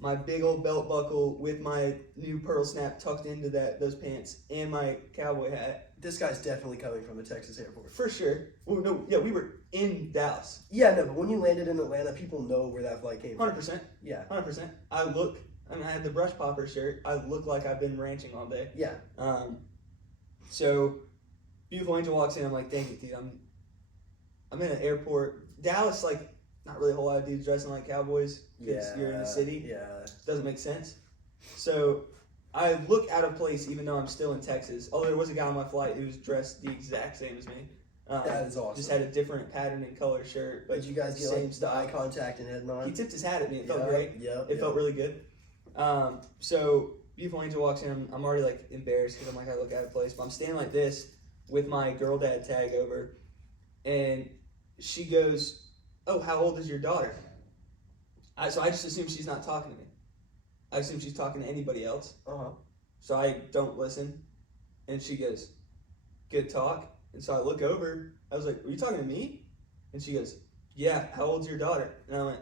my big old belt buckle with my new pearl snap tucked into those pants, and my cowboy hat. This guy's definitely coming from the Texas airport. For sure. Well, no, yeah, we were in Dallas. Yeah, no, but when you landed in Atlanta, people know where that flight came from. 100%. Yeah. 100%. I had the brush popper shirt. I look like I've been ranching all day. Yeah. So beautiful angel walks in. I'm like, dang it, dude. I'm in an airport. Dallas, like, not really a whole lot of dudes dressing like cowboys because you're in the city. Yeah. Doesn't make sense. So I look out of place even though I'm still in Texas. Although there was a guy on my flight who was dressed the exact same as me. That is awesome. Just had a different pattern and color shirt. But did you guys get same like style. eye contact and head nod? He tipped his hat at me. It felt great. Yep. It felt really good. So beautiful angel walks in. I'm already like embarrassed because I'm like, I look out of place. But I'm standing like this with my girl dad tag over, and she goes, "Oh, how old is your daughter?" So I just assume she's not talking to me. I assume she's talking to anybody else. So I don't listen, and she goes, "Good talk." And so I look over. I was like, "Are you talking to me?" And she goes, "Yeah. How old's your daughter?" And I went,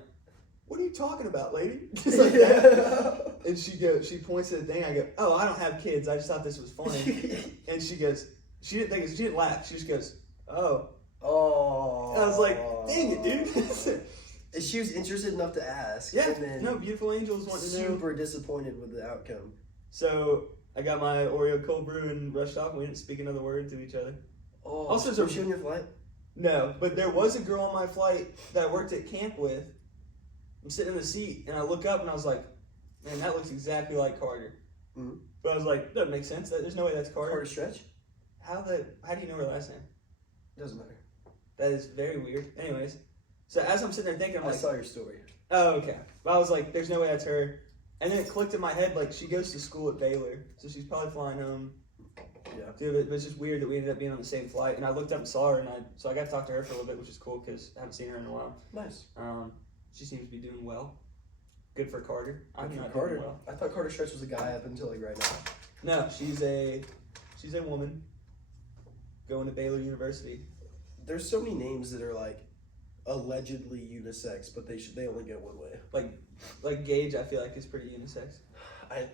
"What are you talking about, lady?" Just like that. And she points at the thing. I go, "Oh, I don't have kids. I just thought this was funny." And she goes, she didn't laugh. She just goes, "Oh." Oh. And I was like, "Dang it, dude." And she was interested enough to ask. Yeah. And then No, beautiful angels want to know. super disappointed with the outcome. So I got my Oreo cold brew and rushed off. We didn't speak another word to each other. Oh. Also, was she on your flight? No, but there was a girl on my flight that I worked at camp with. I'm sitting in the seat, and I look up, and I was like, "Man, that looks exactly like Carter." Mm-hmm. But I was like, "Doesn't make sense. There's no way that's Carter." Carter Stretch? How do you know her last name? Doesn't matter. That is very weird. Anyways, so as I'm sitting there thinking, I'm I like, saw your story. "Oh, okay." But I was like, "There's no way that's her." And then it clicked in my head, like, she goes to school at Baylor, so she's probably flying home. Yeah. Dude, but it's just weird that we ended up being on the same flight. And I looked up and saw her, so I got to talk to her for a little bit, which is cool because I haven't seen her in a while. Nice. She seems to be doing well. Good for Carter. I'm not Carter. doing well. I thought Carter Stretch was a guy up until like right now. No, she's a woman going to Baylor University. There's so many names that are like allegedly unisex, but they only go one way. Like Gaige, I feel like is pretty unisex.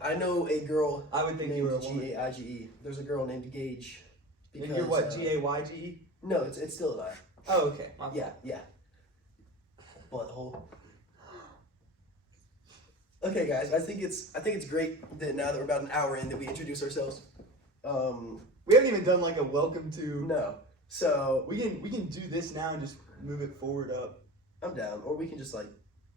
I know a girl. I would think you were a woman. G-A-I-G-E. There's a girl named Gaige. And you're what? G-A-Y-G-E? No, it's still an I. Oh, okay. Yeah. Butthole. Okay, guys. I think it's great that now that we're about an hour in that we introduce ourselves. We haven't even done like a welcome to. No. So we can do this now and just move it forward up. I'm down, or we can just like.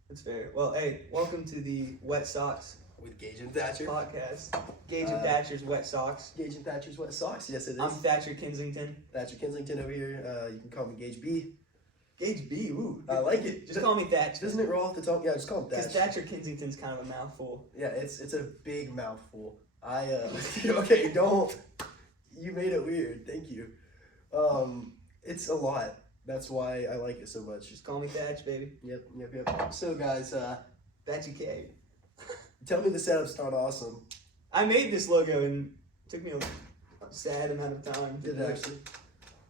That's fair. Well, hey, welcome to the Wet Socks With Gaige and Thatcher. podcast. Gaige and Thatcher's Wet Socks. Gaige and Thatcher's Wet Socks. Yes, it is. I'm Thatcher Kensington. Thatcher Kensington over here. You can call me Gaige B. Gaige B. Ooh, I like it. Just call me Thatcher. Doesn't it roll off the tongue? Yeah, just call him Because Thatcher. Thatcher Kensington's kind of a mouthful. Yeah, it's a big mouthful. Okay, don't. You made it weird. Thank you. It's a lot. That's why I like it so much. Just call me Thatch, baby. Yep. So guys, Thatchy K. tell me the setup's not awesome. I made this logo and it took me a sad amount of time. Did it actually?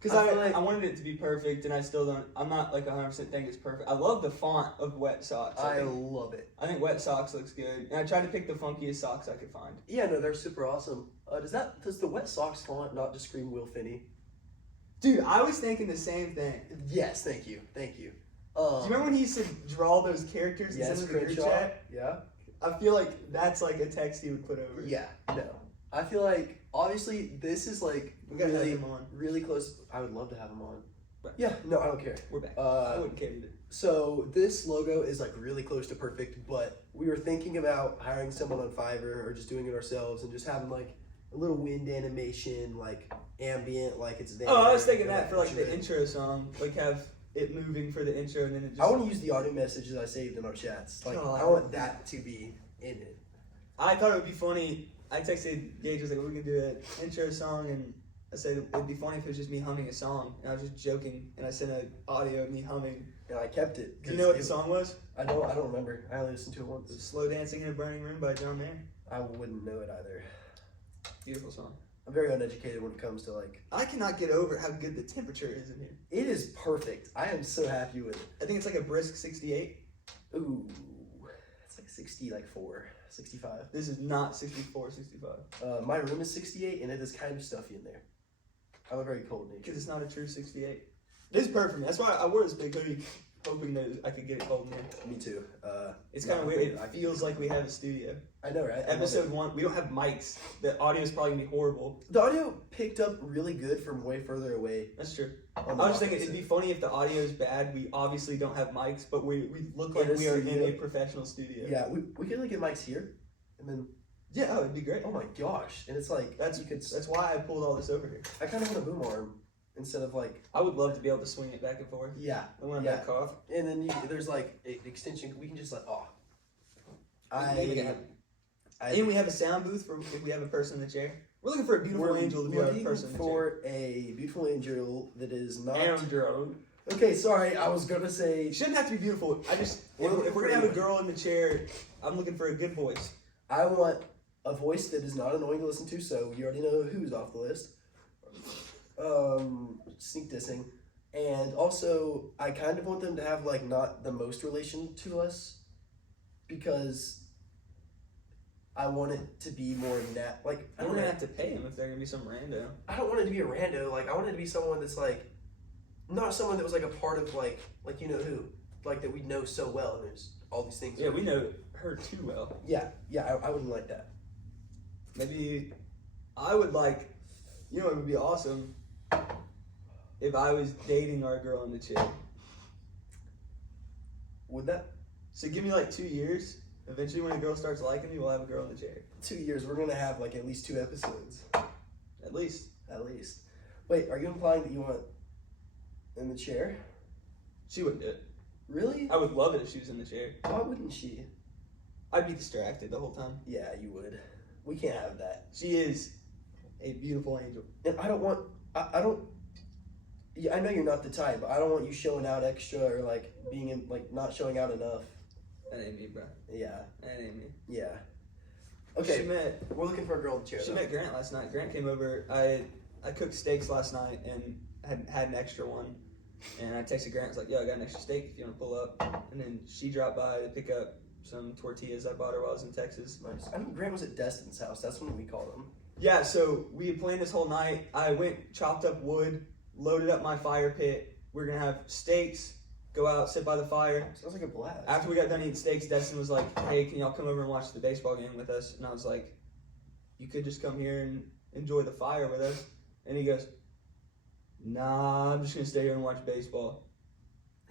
Because I feel like- I wanted it to be perfect, and I still don't. I'm not like 100% think it's perfect. I love the font of Wet Socks. I love it. I think Wet Socks looks good, and I tried to pick the funkiest socks I could find. Yeah, no, they're super awesome. Does the Wet Sox font not just scream Will Finney? Dude, I was thinking the same thing. Yes, thank you. Do you remember when he used to draw those characters and Yes, send them to the group screenshot. chat? Yeah. I feel like that's like a text he would put over. Yeah. No. I feel like obviously this is like We gotta really, have him on. really close. I would love to have him on. Right. Yeah. No, I don't care. We're back. I Uh, wouldn't care either. so this logo is like really close to perfect, but we were thinking about hiring someone on Fiverr or just doing it ourselves and just having like a little wind animation, like ambient, like it's there. Oh, I was thinking and, that for like the shoot it. intro song, like have it moving for the intro, and then it just. I want to use the audio messages I saved in our chats. Like Oh, I want that to be in it. I thought it would be funny. I texted Gaige, I was like, we can do an intro song, and I said it'd be funny if it was just me humming a song, and I was just joking, and I sent an audio of me humming. And I kept it. Do you know what the song was? I don't remember. I only listened to it It once. was Slow Dancing in a Burning Room by John Mayer. I wouldn't know it either. Beautiful song. I'm very uneducated when it comes to like. I cannot get over how good the temperature is in here. It is perfect. I am so happy with it. I think it's like a brisk 68. Ooh, it's like 60, like 65. This is not 64, 65. My room is 68, and it is kind of stuffy in there. I'm a very cold nature. Because it's not a true 68. This is perfect. That's why I wore this big hoodie, hoping that I could get it cold in here. Me too. It's kind of weird. It feels like we have a studio. I know, right? I love Episode it. 1, we don't have mics. The audio is probably going to be horrible. The audio picked up really good from way further away. That's true. I I was just thinking it'd be funny if the audio is bad. We obviously don't have mics, but we look like In a we are in studio. a professional studio. Yeah, we could like get mics here, and then Yeah, it'd be great. oh my gosh, and it's like That's you could. That's why I pulled all this over here. I kind of want a boom arm instead of like I would love to be able to swing it back and forth. yeah, When I'm Yeah. back off. and then there's like an extension. We can just like And we have a sound booth for if we have a person in the chair. We're looking for a beautiful angel to be our looking person in the chair. for a beautiful angel that is not. Angel. Okay, sorry, I was gonna say It shouldn't have to be beautiful. I just We're looking if we're for gonna have a anyone. girl in the chair, I'm looking for a good voice. I want a voice that is not annoying to listen to. So you already know who's off the list. Sneak dissing, and also I kind of want them to have like not the most relation to us, because I want it to be more like I don't even have to pay them if they're gonna be some rando. I don't want it to be a rando. Like I want it to be someone that's like, not someone that was like a part of like you know who, like that we know so well. And there's all these things. Yeah, we know her too well. Yeah, I wouldn't like that. Maybe I would like, you know, it would be awesome if I was dating our girl in the chair. Would that? So give me like 2 years. Eventually, when a girl starts liking me, we'll have a girl in the chair. 2 years, we're gonna have like at least 2 episodes. At least. At least. Wait, are you implying that you want in the chair? She wouldn't do it. Really? I would love it if she was in the chair. Why wouldn't she? I'd be distracted the whole time. Yeah, you would. We can't have that. She is a beautiful angel. And I don't want. I don't. Yeah, I know you're not the type, but I don't want you showing out extra or like being in, like not showing out enough. That ain't me, bro. Yeah. That ain't me. Yeah. She Okay. met We're looking for a girl in the chair. She though. met Grant last night. Grant came over. I cooked steaks last night and had an extra one. And I texted Grant. I was like, "Yo, I got an extra steak if you want to pull up." And then she dropped by to pick up some tortillas I bought her while I was in Texas. Nice. I know Grant was at Destin's house. That's when we called him. Yeah, so we had planned this whole night. I went, chopped up wood, loaded up my fire pit. We're gonna have steaks. Go out, sit by the fire. Sounds like a blast. After we got done eating steaks, Destin was like, "Hey, can y'all come over and watch the baseball game with us?" And I was like, "You could just come here and enjoy the fire with us." And he goes, "Nah, I'm just gonna stay here and watch baseball."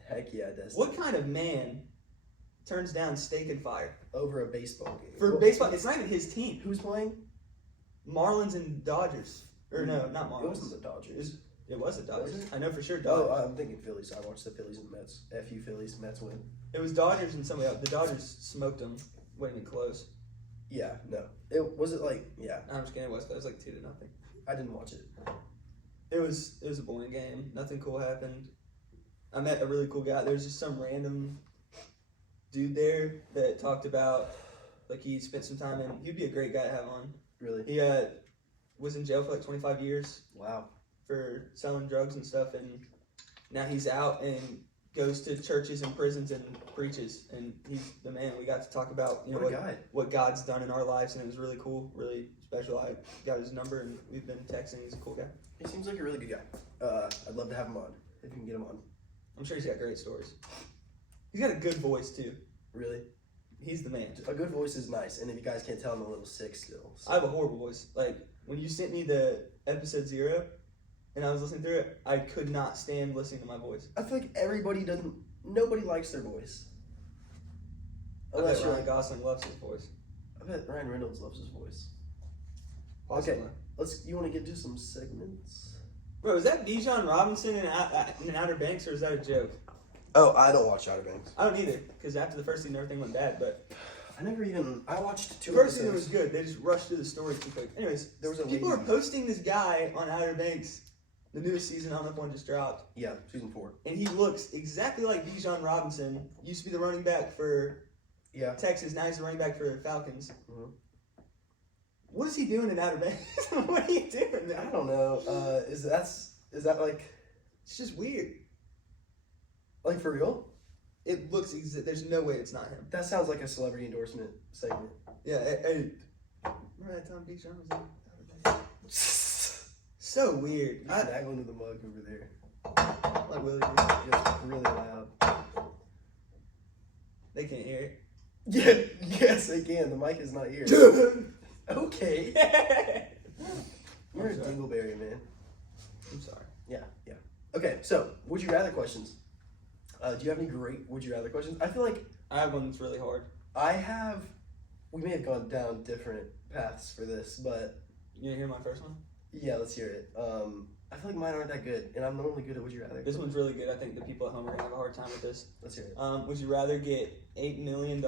Heck yeah, Destin. What kind of man turns down steak and fire Over a baseball game. for Well, baseball? It's not even his team. Who's playing? Marlins and Dodgers, or no, not Marlins. It wasn't the Dodgers. It was the Dodgers. Was it? I know for sure. Oh, Dodgers. I'm thinking Phillies. I watched the Phillies and Mets. FU Phillies, Mets win. It was Dodgers and somebody else. The Dodgers smoked them. Wasn't even close. Yeah, no. It was it like yeah. I'm just kidding. It was like 2-0. I didn't watch it. It was a boring game. Nothing cool happened. I met a really cool guy. There's just some random dude there that talked about like he spent some time in. He'd be a great guy to have on. Really? He was in jail for like 25 years Wow. for selling drugs and stuff, and now he's out and goes to churches and prisons and preaches, and he's the man. We got to talk about what God's done in our lives, and it was really cool, really special. I got his number, and we've been texting. He's a cool guy. He seems like a really good guy. I'd love to have him on if you can get him on. I'm sure he's got great stories. He's got a good voice too. Really? He's the man. A good voice is nice, and if you guys can't tell, I'm a little sick still. So. I have a horrible voice. Like, when you sent me the episode 0, and I was listening through it, I could not stand listening to my voice. I feel like nobody likes their voice. I bet Ryan Gosling loves his voice. I bet Ryan Reynolds loves his voice. Possibly. Okay, you want to get to some segments? Bro, is that Bijan Robinson in Outer Banks, or is that a joke? Oh, I don't watch Outer Banks. I don't either, because after the first season, everything went bad, but... I watched 2 The first episodes. season was good. They just rushed through the story too quick. Anyways, people are posting this guy on Outer Banks, the newest season. I don't know if one just dropped. Yeah, season 4. And he looks exactly like Bijan Robinson. Used to be the running back for Texas. Now he's the running back for the Falcons. Mm-hmm. What is he doing in Outer Banks? What are you doing there? I don't know. Is that like... It's just weird. Like, for real? It looks there's no way it's not him. That sounds like a celebrity endorsement segment. Yeah, remember that time Bijan was in Outer Banks? So weird. You're nagging to the mug over there. Like Willie It's really loud. They can't hear it. Yeah, yes, they can. The mic is not here. Okay. You're a dingleberry, man. I'm sorry. Yeah. Okay, so, would you rather questions? Do you have any great would you rather questions? I feel like I have one that's really hard. We may have gone down different paths for this, but... You want to hear my first one? Yeah, let's hear it. I feel like mine aren't that good, and I'm normally good at would you rather. This one's really good. I think the people at home are going to have a hard time with this. Let's hear it. Would you rather get $8 million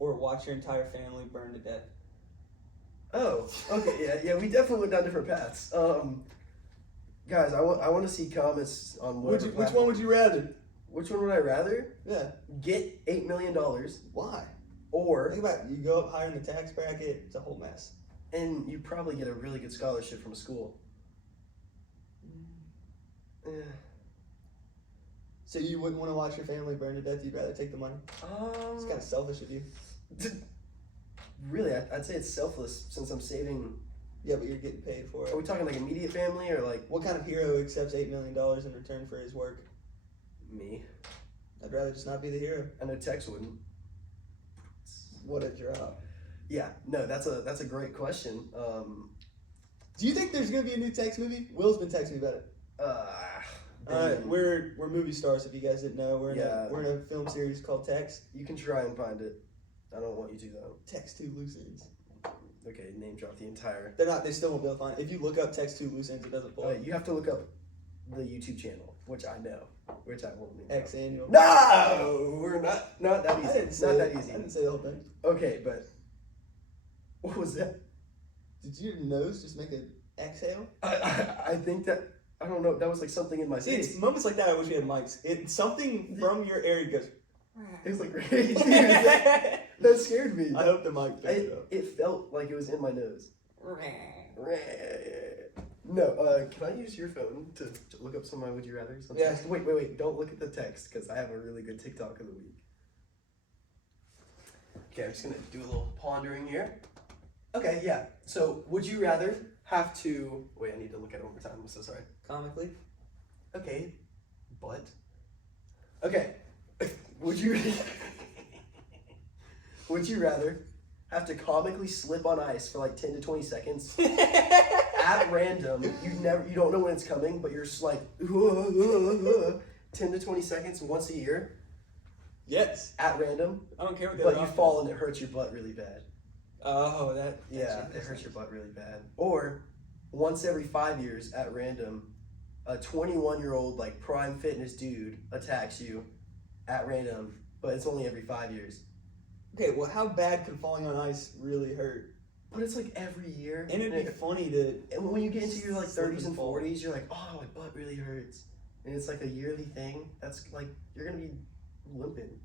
or watch your entire family burn to death? Oh, okay, yeah, we definitely went down different paths. Guys, I want to see comments on which one would you rather? Which one would I rather? Yeah. Get $8 million. Why? Or... Think about it. You go up higher in the tax bracket, it's a whole mess. And you probably get a really good scholarship from school. Yeah. So you wouldn't want to watch your family burn to death? You'd rather take the money? It's kind of selfish of you. Really, I'd say it's selfless since I'm saving... Yeah, but you're getting paid for it. Are we talking like immediate family or like... What kind of hero accepts $8 million in return for his work? Me. I'd rather just not be the hero. I know Tex wouldn't. What a drop. Yeah, no, that's a great question. Do you think there's gonna be a new Tex movie? Will's been texting me about it. We're movie stars. If you guys didn't know, we're in a film series called Tex. You can try and find it. I don't want you to though. Tex 2 Loose Ends. Okay, name drop the entire. They still won't be able to find it. If you look up Tex 2 Loose Ends, it doesn't pull. You have to look up the YouTube channel, which I know, which I won't name. X Annual. No, we're not that easy. I didn't say not that that easy. I didn't say the whole thing. Okay, but what was that? Did your nose just make an exhale? I think that I don't know. That was like something in my See, face. it's moments like that. I wish we had mics. It's something from your area goes. It was like that scared me. I hope the mic picked it up. It felt like it was in my nose. No, can I use your phone to look up some of my would you rather? Yeah. Wait. Don't look at the text because I have a really good TikTok of the week. Okay, I'm just going to do a little pondering here. Okay, yeah. So, would you rather have to... Wait, I need to look at it one more time. I'm so sorry. Comically? Okay, but... Okay. Would you... Would you rather have to comically slip on ice for like 10 to 20 seconds at random? You don't know when it's coming, but you're just like 10 to 20 seconds once a year. Yes. At random. I don't care what But you fall and it hurts your butt really bad. Oh, that. Yeah, it hurts your butt really bad. Or once every 5 years at random, a 21-year-old like prime fitness dude attacks you at random, but it's only every 5 years. Okay, well, how bad could falling on ice really hurt? But it's like every year. And it'd be funny to... And when you get into your like slip 30s and fall. 40s, you're like, oh, my butt really hurts. And it's like a yearly thing. That's like, you're going to be limping.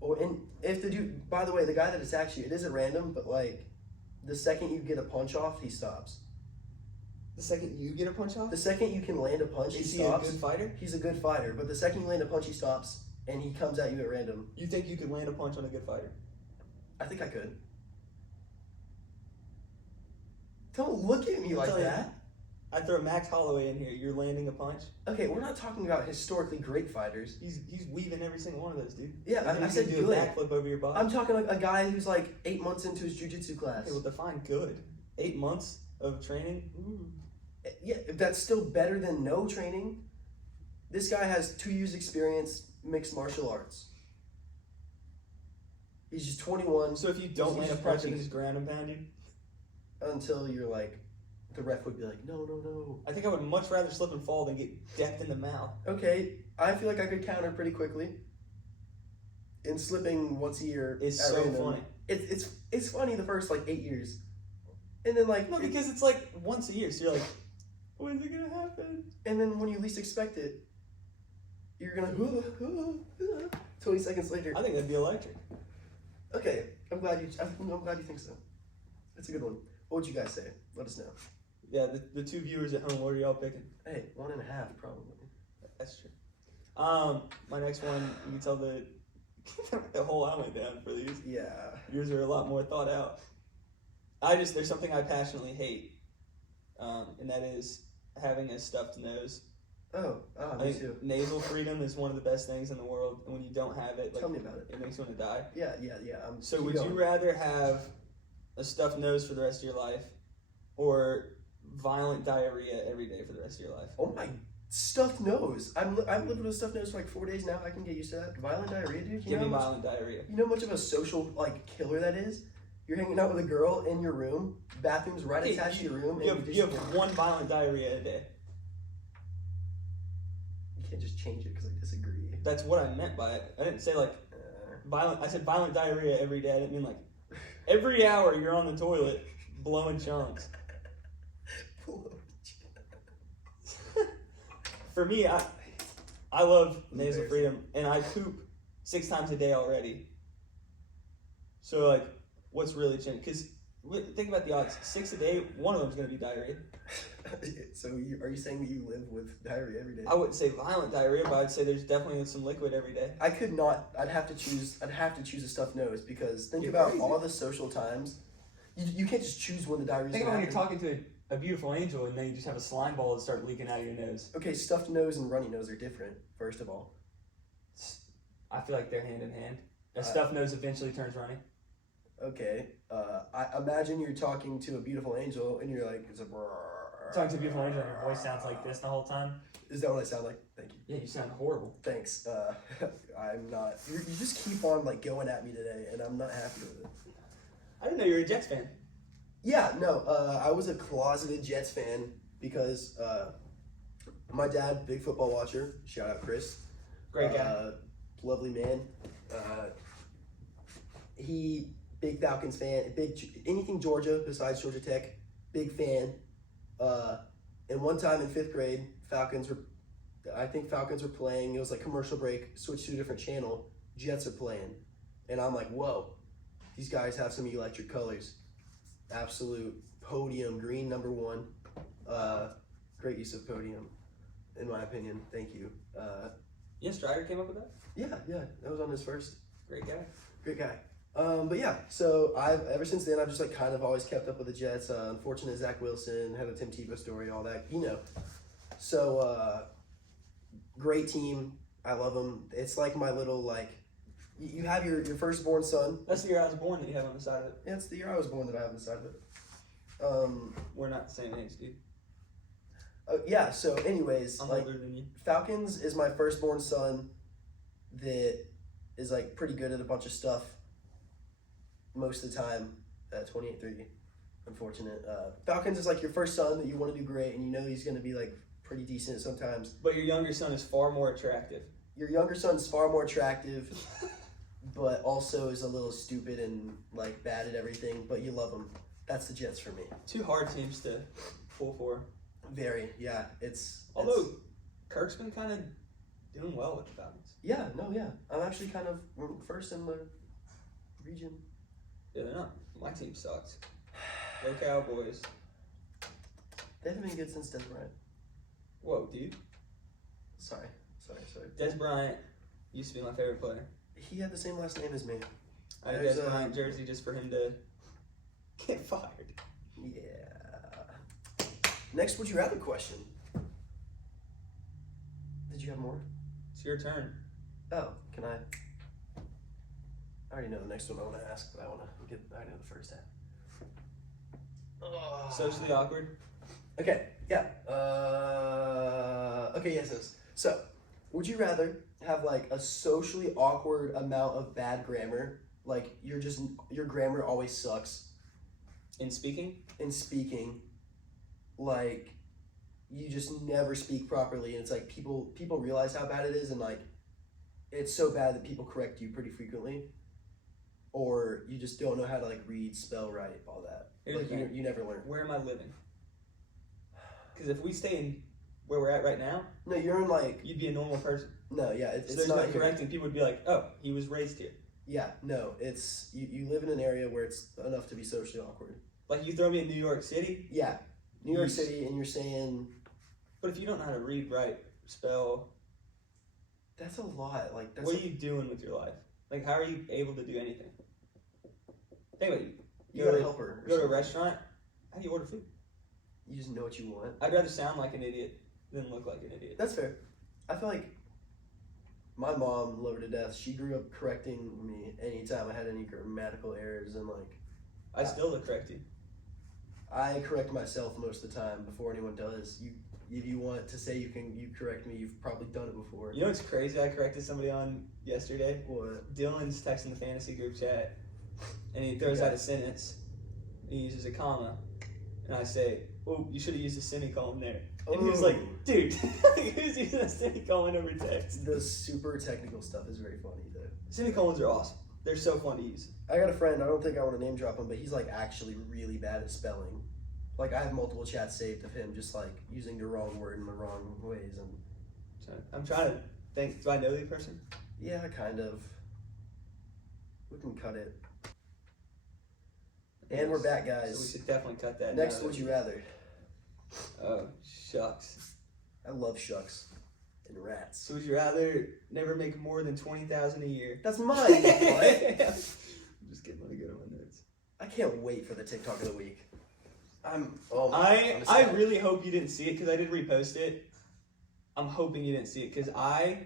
And if the dude, by the way, the guy that attacks you, it is at random, but like, the second you get a punch off, he stops. The second you get a punch off? The second you can land a punch, Is he he a stops. good fighter? He's a good fighter, but the second you land a punch, he stops, and he comes at you at random. You think you could land a punch on a good fighter? I think I could. Don't look at me like telling you. that. I throw Max Holloway in here. You're landing a punch. Okay, we're not talking about historically great fighters. He's weaving every single one of those, dude. Yeah, And I you said can do good. a backflip over your body. I'm talking like a guy who's like 8 months into his jiu-jitsu class. Okay, well, define good. 8 months of training. Ooh. Yeah, that's still better than no training. This guy has 2 years experience, mixed martial arts. He's just 21. So if you don't He's land a just punch, you practicing. can just ground and pound you. Until you're like, the ref would be like, no. I think I would much rather slip and fall than get decked in the mouth. Okay, I feel like I could counter pretty quickly. And slipping once a year It's at so random. funny. It's funny the first like 8 years. And then like No, because it's like once a year, so you're like, when's it gonna happen? and then when you least expect it, you're gonna 20 seconds later. I think that'd be electric. Okay, I'm glad you think so. That's a good one. What would you guys say? Let us know. Yeah, the 2 viewers at home, what are y'all picking? Hey, 1.5 probably. That's true. My next one, you can tell the hole I went down for these. Yeah. Yours are a lot more thought out. There's something I passionately hate, and that is having a stuffed nose. Oh, I me think too. nasal freedom is one of the best things in the world, and when you don't have it, like, Tell me about it. it makes you want to die. Yeah. So keep would going. you rather have a stuffed nose for the rest of your life, or violent diarrhea every day for the rest of your life? Oh my stuffed nose! I'm living with a stuffed nose for like 4 days now. I can get used to that. Violent diarrhea, dude. Give me violent diarrhea. You know how much of a social like killer that is? You're hanging out with a girl in your room, bathroom's right Hey, attached to your room, You and have one violent diarrhea a day. you can't just change it because I disagree. That's what I meant by it. I didn't say like violent. I said violent diarrhea every day. I didn't mean like every hour you're on the toilet blowing chunks. For me, I love nasal freedom, and I poop 6 times a day already. So like, what's really changed? Because think about the odds: 6 a day, one of them's gonna be diarrhea. So are you saying that you live with diarrhea every day? I wouldn't say violent diarrhea, but I'd say there's definitely some liquid every day. I could not. I'd have to choose a stuffed nose because think You're about crazy. all the social times. You can't just choose when the diarrhea. Think about when you're talking to a beautiful angel and then you just have a slime ball that start leaking out of your nose. Okay, stuffed nose and runny nose are different. First of all, I feel like they're hand in hand. A stuffed nose eventually turns runny. okay. I imagine you're talking to a beautiful angel and you're like, it's a brrr. Talking to a beautiful angel and your voice sounds like this the whole time. Is that what I sound like? Thank you. Yeah, you sound horrible. Thanks. I'm not. You just keep on like going at me today, and I'm not happy with it. I didn't know you were a Jets fan. Yeah, no. I was a closeted Jets fan because my dad, big football watcher. Shout out Chris. Great guy. Lovely man. He big Falcons fan. Big anything Georgia besides Georgia Tech. Big fan. And one time in 5th grade, Falcons were playing. It was like commercial break. Switched to a different channel. Jets are playing, and I'm like, whoa, these guys have some electric colors. Absolute podium green #1. Great use of podium, in my opinion. Thank you. Yeah, Strider came up with that. Yeah, that was on his first. Great guy. Great guy. But yeah, so ever since then I've just like kind of always kept up with the Jets. Unfortunate Zach Wilson, had a Tim Tebow story, all that, you know. So great team. I love them. It's like my little like. You have your firstborn son. That's the year I was born that you have on the side of it. Yeah, it's the year I was born that I have inside of it. We're not the same age, dude. Yeah. So, anyways, I'm like older than you. Falcons is my firstborn son, that is like pretty good at a bunch of stuff. Most of the time, 28-3. Unfortunate. Falcons is like your first son that you want to do great, and you know he's going to be like pretty decent sometimes. But your younger son is far more attractive. Your younger son's far more attractive, but also is a little stupid and like bad at everything. But you love him. That's the Jets for me. 2 hard teams to pull for. Very, yeah. Although Kirk's been kind of doing well with the Falcons. Yeah, no, yeah. I'm actually kind of first in the region. Yeah, they're not. My team sucks. Go Cowboys. They haven't been good since Des Bryant. Whoa, dude. Sorry. Des Bryant used to be my favorite player. He had the same last name as me. I had a Des Bryant jersey just for him to get fired. Yeah. Next, would you rather question? Did you have more? It's your turn. Oh, can I? I already know the next one I want to ask, but I know the first half. Socially awkward. Okay, yeah. Okay, yes. So, would you rather have like a socially awkward amount of bad grammar, like your grammar always sucks In speaking? in speaking, like you just never speak properly, and it's like people realize how bad it is, and like it's so bad that people correct you pretty frequently, or you just don't know how to like read, spell, write, all that. Here's Like the thing. you never learn. Where am I living? Because if we stay in where we're at right now, No, you're in like you'd be a normal person. no, yeah, So it's there's not no here. correcting. People would be like, oh, he was raised here. Yeah, no, it's you live in an area where it's enough to be socially awkward. Like you throw me in New York City, Yeah, New York Yes. City, and you're saying but if you don't know how to read, write, spell, that's a lot. Like that's what are you doing with your life? Like, how are you able to do anything? Think about it. you gotta help her. You go to a restaurant, how do you order food? You just know what you want. I'd rather sound like an idiot than look like an idiot. That's fair. I feel like my mom, love her to death, she grew up correcting me anytime I had any grammatical errors, and like I still look correct you. I correct myself most of the time before anyone does. If you want to say you correct me, you've probably done it before. You know what's crazy? I corrected somebody on yesterday. What? Dylan's texting the fantasy group chat, and he throws out a sentence. He uses a comma, and I say, "Oh, you should have used a semicolon there." And he was like, "Dude, who's using a semicolon over text?" The super technical stuff is very funny though. Semicolons are awesome. They're so fun to use. I got a friend, I don't think I want to name drop him, but he's like actually really bad at spelling. Like I have multiple chats saved of him just like using the wrong word in the wrong ways, and I'm trying to think. Do I know the person? yeah, kind of. We can cut it. And we're back, So we guys. should definitely cut that. Next, now. would you rather? Oh, shucks. I love shucks and rats. So would you rather never make more than $20,000 a year? That's mine. What? I'm just kidding. Let me go to my notes. I can't wait for the TikTok of the week. I'm I sad. really hope you didn't see it because I did repost it. I'm hoping you didn't see it because I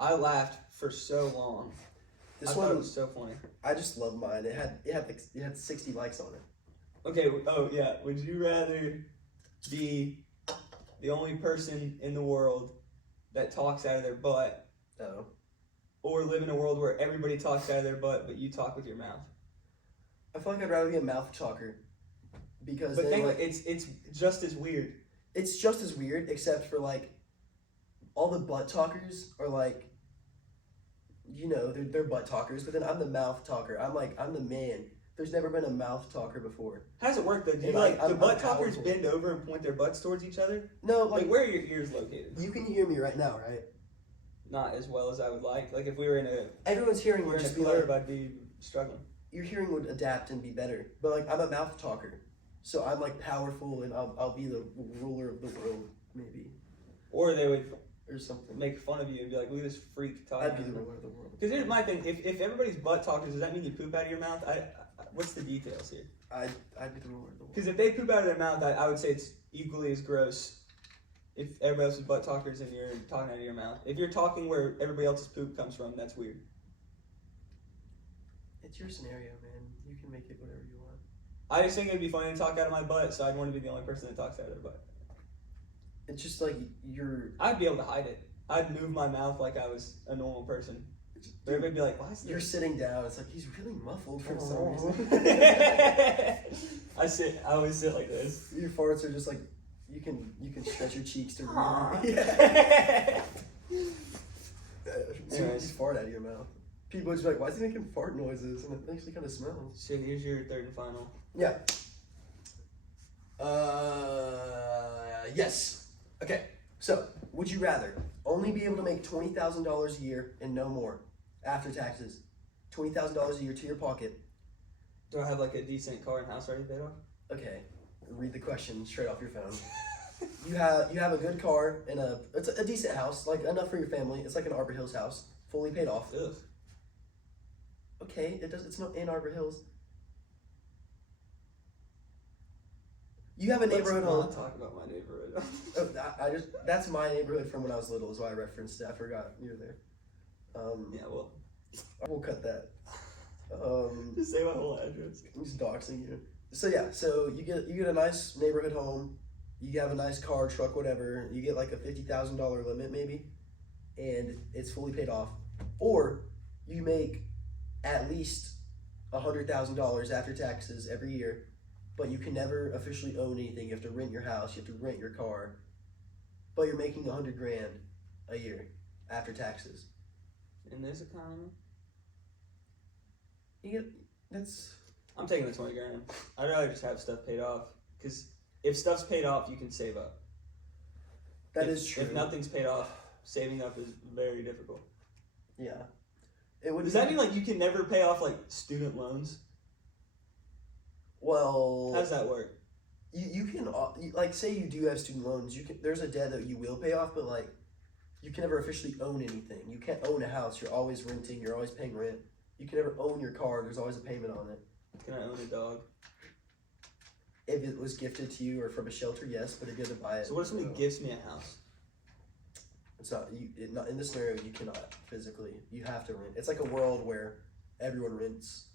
laughed for so long. This I thought one it was so funny. I just love mine. It had 60 likes on it. Okay. Oh yeah. Would you rather be the only person in the world that talks out of their butt, Oh. or live in a world where everybody talks out of their butt but you talk with your mouth? I feel like I'd rather be a mouth talker because But then, think like, it's just as weird. it's just as weird, except for like all the butt talkers are like, you know, they're butt talkers, but then I'm the mouth talker. I'm the man. There's never been a mouth talker before. How does it work though? Do you And, like like, the I'm butt talkers powerful. bend over and point their butts towards each other? No, Like like where are your ears located? you can hear me right now, right? Not as well as I would like. Like if we were in a Everyone's hearing we're would in a just be like, club, I'd be struggling. your hearing would adapt and be better. But like I'm a mouth talker, so I'm like powerful, and I'll be the ruler of the world, maybe, Or they would or something. make fun of you and be like, "Look at this freak talking." I'd be the ruler of the world. Because here's my thing: if everybody's butt talkers, does that mean you poop out of your mouth? What's the details here? I'd be the ruler of the world. Because if they poop out of their mouth, I would say it's equally as gross. If everybody else is butt talkers and you're talking out of your mouth, if you're talking where everybody else's poop comes from, that's weird. It's your scenario, man. You can make it whatever you want. I just think it'd be funny to talk out of my butt, so I'd want to be the only person that talks out of their butt. It's just like you're I'd be able to hide it. I'd move my mouth like I was a normal person. But everybody'd be like, "Why is you're this?" sitting down. It's like he's really muffled for some reason. I always sit like this. Your farts are just like you can stretch your cheeks to Aw. breathe. Yeah. So you Anyways. just fart out of your mouth. People just be like, why is he making fart noises? And it actually kind of smells. So here's your third and final. Yeah. Yes. Okay. So, would you rather only be able to make $20,000 a year and no more after taxes? $20,000 a year to your pocket. Do I have like a decent car and house already paid off? Okay. Read the question straight off your phone. You have a good car and it's a decent house, like enough for your family. It's like an Arbor Hills house, fully paid off. Ugh. Okay, it's not in Arbor Hills. You have a neighborhood home. Let's not talk about my neighborhood. Oh, that's my neighborhood from when I was little, is why I referenced it. I forgot you were there. Yeah, well, We'll cut that. just say my whole address. I'm just doxing you. So yeah, so you get a nice neighborhood home. You have a nice car, truck, whatever. You get like a $50,000 limit maybe, and it's fully paid off. Or you make at least $100,000 after taxes every year, but you can never officially own anything. You have to rent your house. You have to rent your car, but you're making $100,000 a year after taxes. In this economy, I'm taking the 20 grand. I'd rather just have stuff paid off, because if stuff's paid off, you can save up. That is true. If nothing's paid off, saving up is very difficult. Yeah. Does that mean like you can never pay off like student loans? Well, how does that work? You can like say you do have student loans. There's a debt that you will pay off, but like you can never officially own anything. You can't own a house. You're always renting. You're always paying rent. You can never own your car. There's always a payment on it. Can I own a dog? If it was gifted to you or from a shelter, yes. But if you had to buy it, so what if somebody gifts me a house? It's not in this scenario. You cannot physically. You have to rent. It's like a world where everyone rents.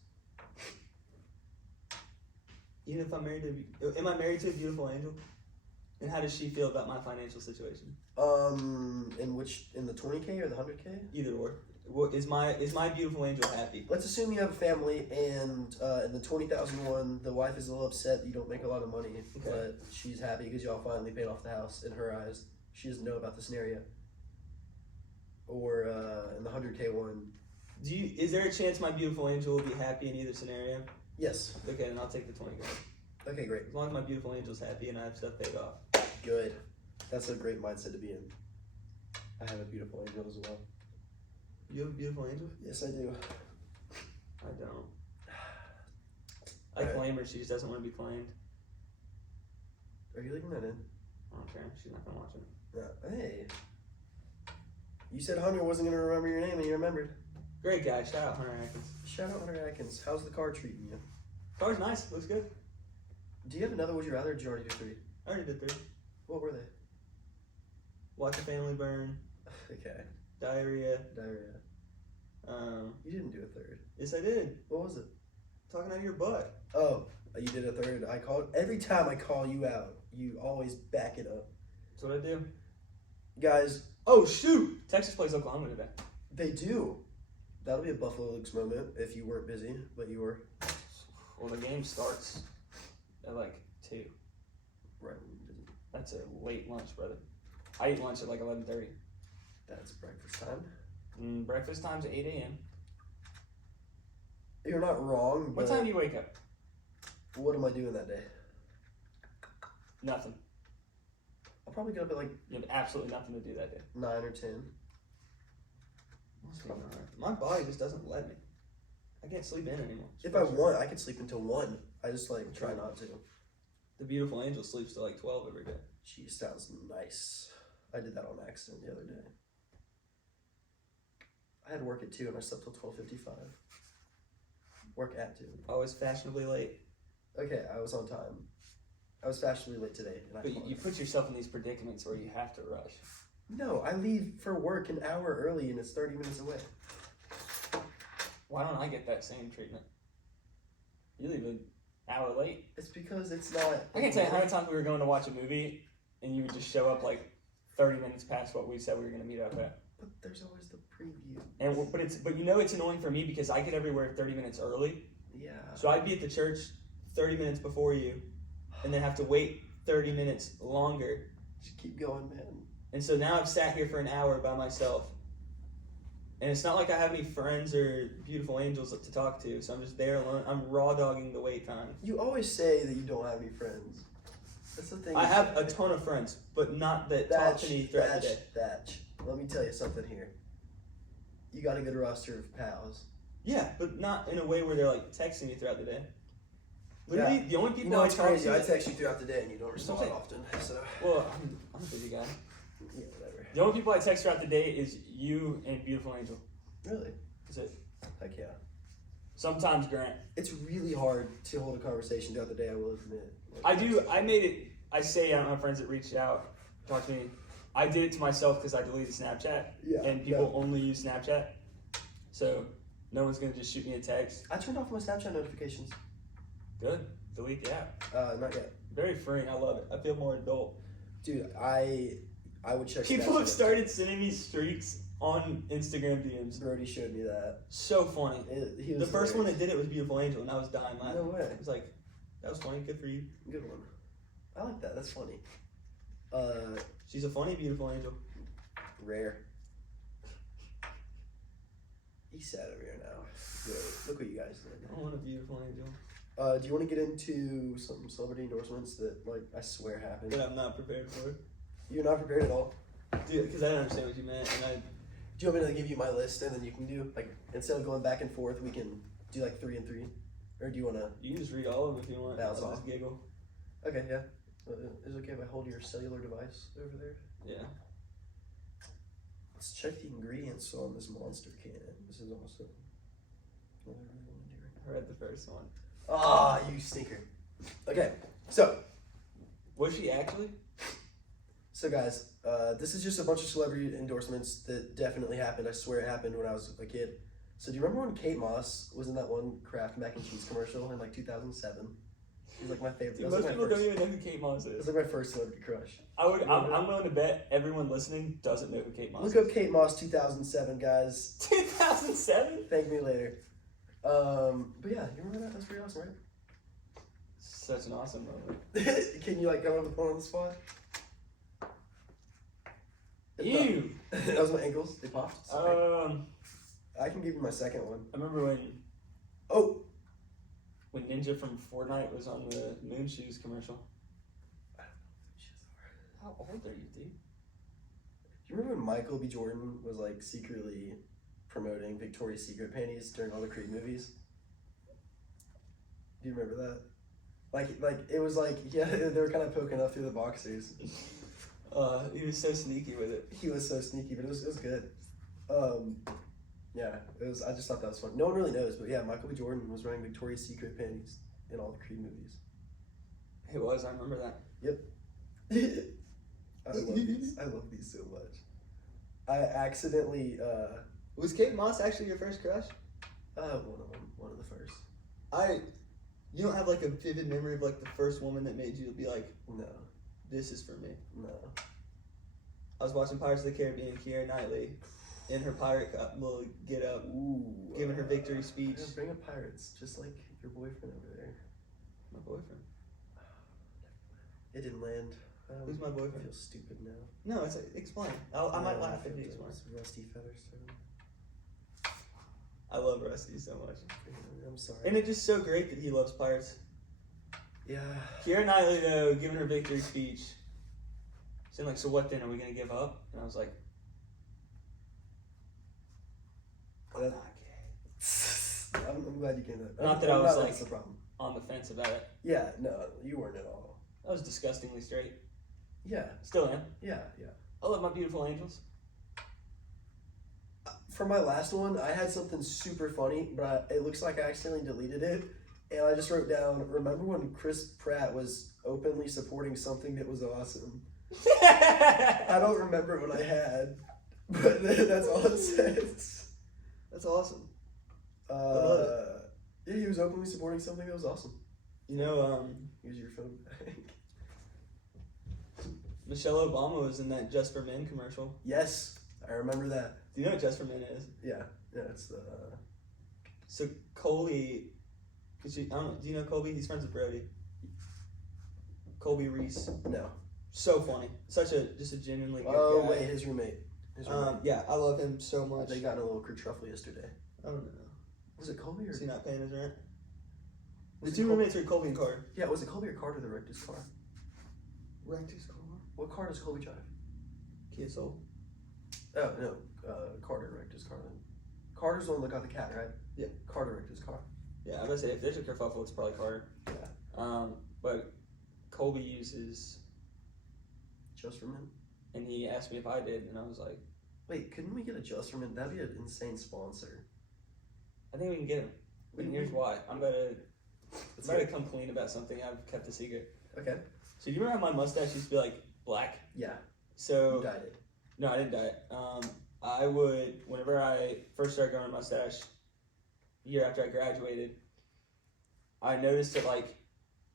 Even if I'm married to, am I married to a beautiful angel? And how does she feel about my financial situation? In the 20K or the 100K? Either or. Well, is my beautiful angel happy? Let's assume you have a family, and in the 20,001, the wife is a little upset that you don't make a lot of money, okay. But she's happy because y'all finally paid off the house. In her eyes, she doesn't know about the scenario. Or in the 100K one. Is there a chance my beautiful angel will be happy in either scenario? Yes. Okay, then I'll take the 20 grand. Okay, great. As long as my beautiful angel's happy and I have stuff paid off. Good. That's a great mindset to be in. I have a beautiful angel as well. You have a beautiful angel? Yes, I do. I don't. I claim her, she just doesn't want to be claimed. Are you leaving that in? I don't care, she's not gonna watch it. Hey. You said Hunter wasn't gonna remember your name and you remembered. Great guy, shout out Hunter Atkins. Shout out Hunter Atkins. How's the car treating you? Car's nice, looks good. Do you have another Would You Rather, or did you already do 3? I already did 3. What were they? Watch a family burn. Okay. Diarrhea. You didn't do a 3rd. Yes, I did. What was it? Talking out of your butt. Oh, you did a 3rd. Every time I call you out, you always back it up. That's what I do. Guys. Oh, shoot! Texas plays Oklahoma today. They do. That'll be a Buffalo Luke's moment if you weren't busy, but you were. Well, the game starts at like 2. Right. That's a late lunch, brother. I eat lunch at like 11:30. That's breakfast time. Breakfast time's at 8 a.m. You're not wrong, but... What time do you wake up? What am I doing that day? Nothing. I'll probably get up at like... You have absolutely nothing to do that day. 9 or 10. My body just doesn't let me. I can't sleep in anymore. If I want, I could sleep until 1. I just like try not to. The beautiful angel sleeps till like 12 every day. She sounds nice. I did that on accident the other day. I had work at 2 and I slept till 12:55. Work at 2. Always fashionably late. Okay, I was on time. I was fashionably late today. And But you put yourself in these predicaments where you have to rush. No, I leave for work an hour early and it's 30 minutes away. Why don't I get that same treatment? You leave an hour late. It's because it's not... I can't tell you how many times we were going to watch a movie and you would just show up like 30 minutes past what we said we were going to meet up at. But there's always the preview. But you know it's annoying for me because I get everywhere 30 minutes early. Yeah. So I'd be at the church 30 minutes before you and then have to wait 30 minutes longer. Just keep going, man. And so now I've sat here for an hour by myself. And it's not like I have any friends or beautiful angels to talk to, so I'm just there alone. I'm raw dogging the wait time. You always say that you don't have any friends. That's the thing. I have a ton of friends, but not that talk to me throughout the day. Thatch. Let me tell you something here. You got a good roster of pals. Yeah, but not in a way where they're like texting me throughout the day. Literally, the only You people know, I it's talk crazy. I to. text you throughout the day and you don't respond Okay. often. So Well, I'm a busy guy. yeah, whatever. The only people I text throughout the day is you and Beautiful Angel. Really? That's it. Heck yeah. Sometimes Grant. It's really hard to hold a conversation throughout the day, I will admit. I do. I made it. I say I don't have friends that reached out, talk to me. I did it to myself because I deleted Snapchat, Yeah. and people only use Snapchat, so no one's gonna just shoot me a text. I turned off my Snapchat notifications. Good. Delete the app. Not yet. Very freeing. I love it. I feel more adult. Dude, I would check People Snapchat. have started sending me streaks on Instagram DMs. Brody showed me that. So funny. He The was first one hilarious. that did it was Beautiful Angel, and I was dying laughing. No way. It was like, that was funny. Good for you. Good one. I like that. That's funny. She's a funny, beautiful angel. Rare. He's sad over here now. Good. Look what you guys did. I want a beautiful angel. Do you want to get into some celebrity endorsements that, like, I swear happened? That I'm not prepared for. You're not prepared at all? Dude, because I didn't understand what you meant, and Do you want me to give you my list and then you can do, like, instead of going back and forth, we can do, like, 3 and 3? Or do you want to? you can just read all of them if you want. That's I'll all. just giggle. Okay, yeah. Is it okay if I hold your cellular device over there? Yeah. Let's check the ingredients on this monster can. This is awesome. What do I really want to do? I read the first one. Ah, you sneaker. Okay, so Was she actually? guys, this is just a bunch of celebrity endorsements that definitely happened. I swear it happened when I was a kid. So do you remember when Kate Moss was in that one Kraft mac and cheese commercial in like 2007? She was like my favorite. Dude, That was most like people my don't first, even know who Kate Moss it was is. like my first celebrity crush. I'm willing to bet everyone listening doesn't know who Kate Moss Look is. up Kate Moss 2007, guys. 2007? Thank me later. But yeah, you remember that? That's pretty awesome, Such an awesome moment. right? Can you like come up with one on the spot? Ew. That was my ankles. They popped. Sorry. I can give you my second one. I remember when Oh, Ninja from Fortnite was on the Moon Shoes commercial. How old are you, dude? do you remember when Michael B. Jordan was like secretly promoting Victoria's Secret panties during all the Creed movies? Do you remember that? Like it was like, yeah, they were kind of poking up through the boxers. He was so sneaky with it. He was so sneaky, but it was good. Yeah, it was. I just thought that was fun. No one really knows, but yeah, Michael B. Jordan was wearing Victoria's Secret panties in all the Creed movies. It was, I remember that. I love these. I love these so much. I accidentally Was Kate Moss actually your first crush? one of the first. You don't have like a vivid memory of like the first woman that made you be like, No, this is for me. no. I was watching Pirates of the Caribbean, Keira Knightley, in her pirate little get up, giving her victory speech. Yeah, bring up pirates, just like your boyfriend over there. My boyfriend. It didn't land. Who's my I boyfriend? feel stupid now. No, it's explain. I might laugh if you It's explain. Rusty Featherstone. I love Rusty so much, I'm sorry. and it's just so great that he loves pirates. Yeah. Keira Knightley though, giving her victory speech, saying like, "So what then? Are we gonna give up?" And I was like, "I'm That- not gay." I'm glad you came to that. Not that I was, that's like- the problem. On the fence about it. Yeah, no, you weren't at all. I was disgustingly straight. Yeah, Still am. yeah. I love my beautiful angels. For my last one, I had something super funny, but it looks like I accidentally deleted it. And I just wrote down, remember when Chris Pratt was openly supporting something that was awesome? I don't remember what I had, but that's all it says. That's awesome. Yeah, he was openly supporting something that was awesome. You know, Use your phone back. Michelle Obama was in that Just for Men commercial. Yes, I remember that. Do you know what Just for Men is? Yeah, it's the. So Colby, I don't know, do you know Colby? He's friends with Brody. Colby Reese. No. So funny. Such just a genuinely good Oh guy. wait, his roommate. Yeah, I love him so much. They got in a little kerfuffle yesterday. I don't know. Was it Colby or? Is he not paying his rent? The Was it two Colby? roommates are Colby and Carter. Yeah, was it Colby or Carter that wrecked his car? Wrecked his car. What car does Colby drive? Kia Soul. Oh no, Carter wrecked his car. Then Carter's the one that got the cat, right? Yeah. Carter wrecked his car. Yeah, I was gonna say if there's a kerfuffle, it's probably Carter. Yeah. But Colby uses, Just for Men? and he asked me if I did, and I was like, Wait, couldn't we get a Just for Men? That'd be an insane sponsor. I think we can get him. And here's why. I'm about to come clean about something I've kept a secret. Okay. So do you remember how my mustache used to be like black? Yeah. So You dyed it. no, I didn't dye it. I would, whenever I first started growing a mustache, a year after I graduated, I noticed that like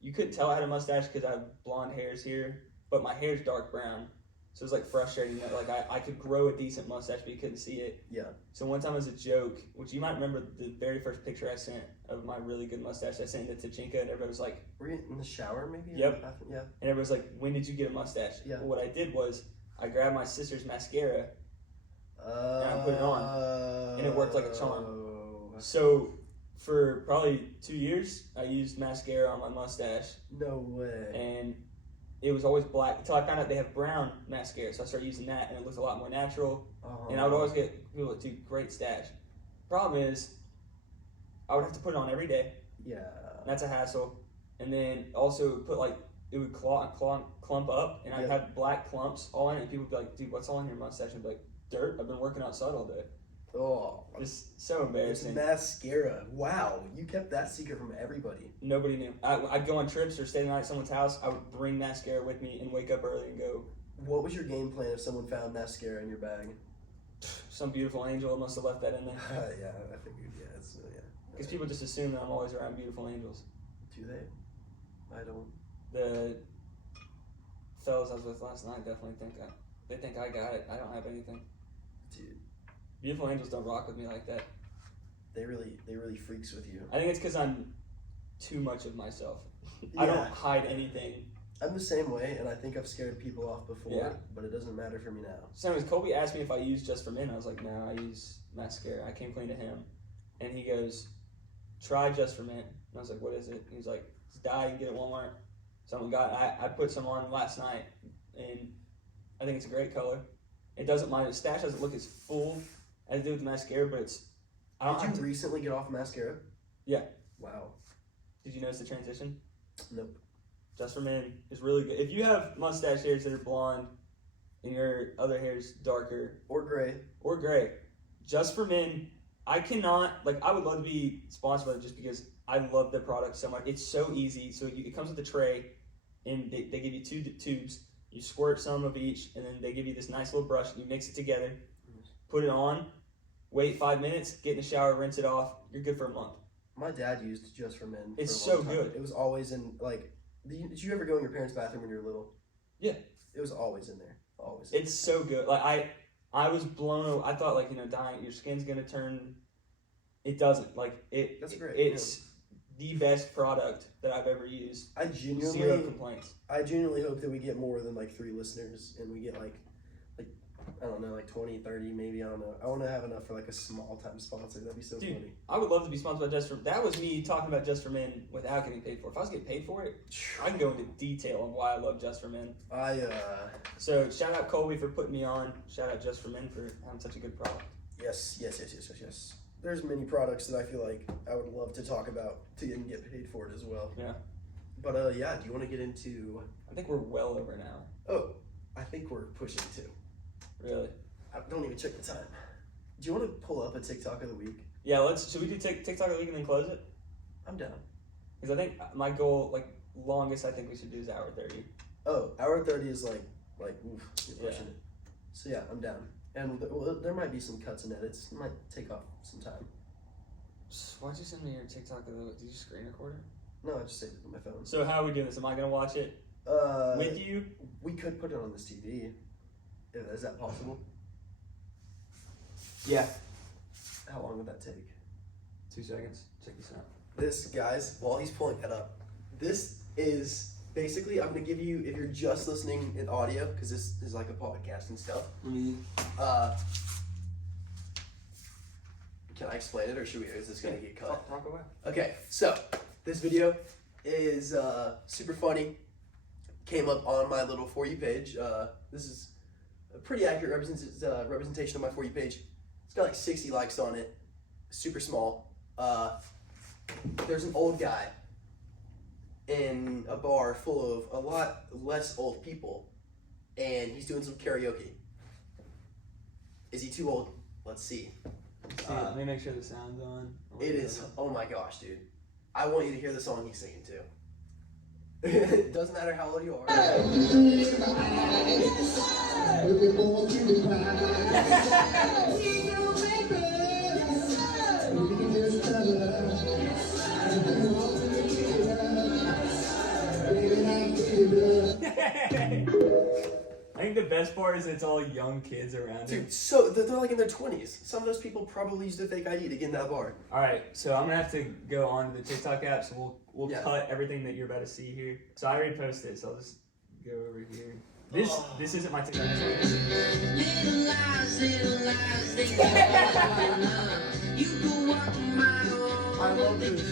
you couldn't tell I had a mustache because I have blonde hairs here, but my hair's dark brown. So it was like frustrating that like I could grow a decent mustache but you couldn't see it. Yeah. So one time as a joke, which you might remember the very first picture I sent of my really good mustache, I sent it to Chinka and everybody was like, Were you in the shower maybe? Yep. Or the bathroom? Yeah. and everybody was like, when did you get a mustache? Yeah. Well, what I did was I grabbed my sister's mascara I put it on, and it worked like a charm. So for probably 2 years, I used mascara on my mustache, No way. and it was always black until I found out they have brown mascara. So I started using that, and it looked a lot more natural. And I would always get people that do great stash. Problem is, I would have to put it on every day. Yeah. That's a hassle. And then also put like it would clump up, and I'd have black clumps all in it. And people would be like, "Dude, what's all in your mustache?" And I'd be like, "Dirt. I've been working outside all day." Oh. Just so It's embarrassing. mascara. Wow. You kept that secret from everybody. Nobody knew. I'd go on trips or stay the night at someone's house. I would bring mascara with me and wake up early and go. What was your game plan if someone found mascara in your bag? Some beautiful angel must have left that in there. Yeah, I figured. Yeah, it's yeah. Because people just assume that I'm always around beautiful angels. Do they? I don't. The fellas I was with last night definitely they think I got it. I don't have anything. Dude, Beautiful angels don't rock with me like that. they really freaks with you. I think it's because I'm too much of myself. I don't hide anything. I'm the same way, and I think I've scared people off before, Yeah. but it doesn't matter for me now. So anyways, Colby asked me if I use Just for Men. I was like, no, I use mascara. I came clean to him. And he goes, try Just for Men. And I was like, what is it? He was like, it's dye, you can get it at Walmart. So I put some on last night, and I think it's a great color. It doesn't, my stash doesn't look as full as it did with the mascara, but it's, I don't have Did you to, recently get off mascara? Yeah. Wow. Did you notice the transition? Nope. Just for Men is really good. If you have mustache hairs that are blonde and your other hair's darker Or gray. or gray, Just for Men, I cannot, like, I would love to be sponsored by it just because I love the product so much. It's so easy. So it comes with a tray, and they give you two tubes. You squirt some of each, and then they give you this nice little brush, and you mix it together, put it on, wait 5 minutes, get in the shower, rinse it off. You're good for a month. My dad used Just for Men. It's for a long so time. good. It was always in, like, did you ever go in your parents' bathroom when you were little? Yeah. It was always in there. Always. It's so good. Like, I was blown away. I thought, like, dyeing, your skin's going to turn. It doesn't. Like, That's great. It's the best product that I've ever used. I Zero genuinely complaints. hope that we get more than like 3 listeners and we get like I don't know, like 20, 30 maybe, I don't know. I want to have enough for like a small time sponsor. That'd be so Dude, funny. I would love to be sponsored by Just for. That was me talking about Just for Men without getting paid for it. If I was getting paid for it, I can go into detail on why I love Just for Men. So shout out Colby for putting me on. Shout out Just for Men for having such a good product. Yes. There's many products that I feel like I would love to talk about to get paid for it as well. Yeah. But yeah, do you want to get into? I think we're well over now. Oh, I think we're pushing too. Really? I don't even check the time. Do you want to pull up a TikTok of the week? Yeah. Should we do TikTok of the week and then close it? I'm down. Because I think my goal, like longest, I think we should do is hour 30. Oh, hour 30 is like oof, you're Yeah. pushing it. So yeah, I'm down. And there might be some cuts and edits. It might take off some time. Why'd you send me your TikTok of the week? Did you screen record it? No, I just saved it on my phone. So how are we doing this? Am I gonna watch it with you? We could put it on this TV. Is that possible? Yeah. How long would that take? 2 seconds. Check this out. This, guys, while he's pulling that up, this is basically, I'm going to give you, if you're just listening in audio, because this is like a podcast and stuff, can I explain it, or is this going to get cut? Talk away. Okay, so this video is super funny. Came up on my little For You page. This is a pretty accurate representation of my For You page. It's got like 60 likes on it. Super small. There's an old guy in a bar full of a lot less old people, and he's doing some karaoke. Is he too old? Let's see. Let me make sure the sound's on. It is. Oh my gosh, dude! I want you to hear the song he's singing too. It doesn't matter how old you are. I think the best part is it's all young kids around him. Dude, so they're like in their 20s. Some of those people probably used a fake ID to get in that bar. All right, so I'm gonna have to go on to the TikTok app, so we'll Yeah. cut everything that you're about to see here. So I already posted it, so I'll just go over here. This isn't my TikTok. Little lies, they go on. You go walk a mile. I love this.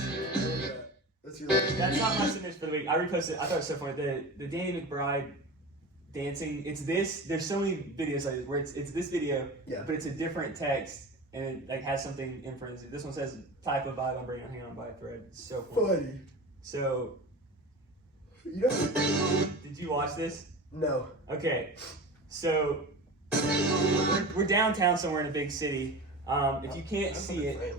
That's your That's not my signature for the week. I reposted. I thought it was so funny. The Danny McBride dancing. It's this. There's so many videos like this where it's this video, Yeah. but it's a different text and it like has something in front of it. This one says type of vibe I'm bringing. Hang on by a thread. It's so funny. funny. So, You know? did you watch this? No. Okay, so we're downtown somewhere in a big city. If you can't see it,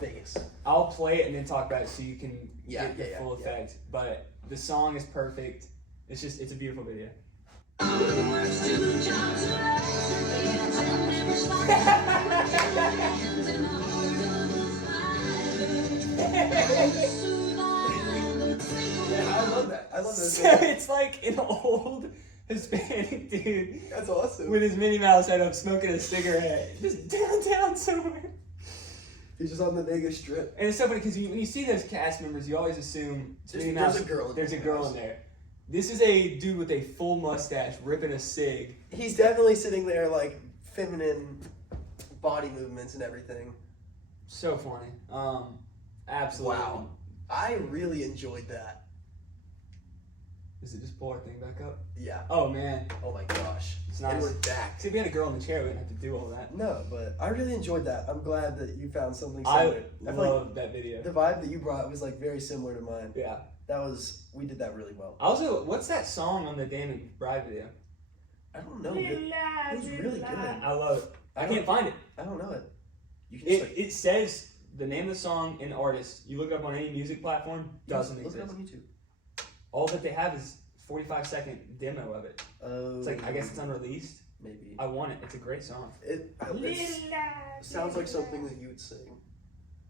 Vegas. I'll play it and then talk about it so you can Yeah, get the yeah, full yeah. effect. But the song is perfect. It's a beautiful video. Yeah, I love that. I love that. So it's like an old Hispanic dude That's awesome. with his Minnie Mouse head up smoking a cigarette just downtown somewhere. He's just on the Vegas Strip. And it's so funny because when you see those cast members, you always assume There's a girl in There's a Minnie girl Mouse. in there. This is a dude with a full mustache ripping a cig. He's definitely sitting there like feminine body movements and everything. So funny. Absolutely. Wow. I really enjoyed that. Does it just pull our thing back up? Yeah. Oh man, Oh my gosh. it's And nice. we're back. See, if we had a girl in the chair, we wouldn't have to do all that. No, but I really enjoyed that. I'm glad that you found something I similar. I feel love that video. like the vibe that you brought was like very similar to mine. Yeah. We did that really well. Also, what's that song on the Dan McBride video? I don't know. It was really good. I love it. I don't- can't find it. I don't know it. You can just It says the name of the song and the artist. You look it up on any music platform, doesn't look it up exist. on YouTube. All that they have is 45-second demo of it. Oh, It's like, I guess it's unreleased. maybe. I want it. It's a great song. It sounds like something that you would sing.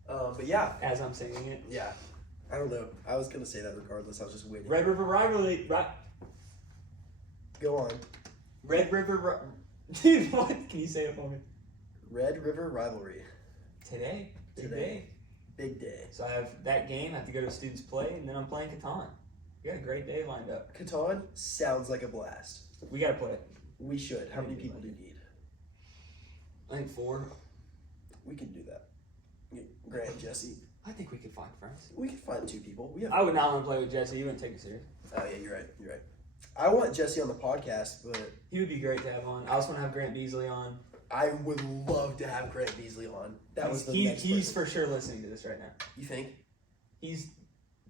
But yeah, As I'm singing it. yeah. I don't know. I was gonna say that regardless. I was just waiting. Red River Rivalry. Go on. Red River. Dude, what? Can you say it for me? Red River Rivalry. Today. Today. Big day. So I have that game. I have to go to a student's play, and then I'm playing Catan. We got a great day lined up. Catan sounds like a blast. We got to play it. We should. How many people do you need? I think 4. We can do that. Grant, Jesse. I think we could find friends. We can find 2 people. We have. I would not want to play with Jesse. He wouldn't take it serious. Oh yeah, you're right. You're right. I want Jesse on the podcast, but He would be great to have on. I also want to have Grant Beasley on. I would love to have Grant Beasley on. That was the next He's person. for sure listening to this right now. You think? He's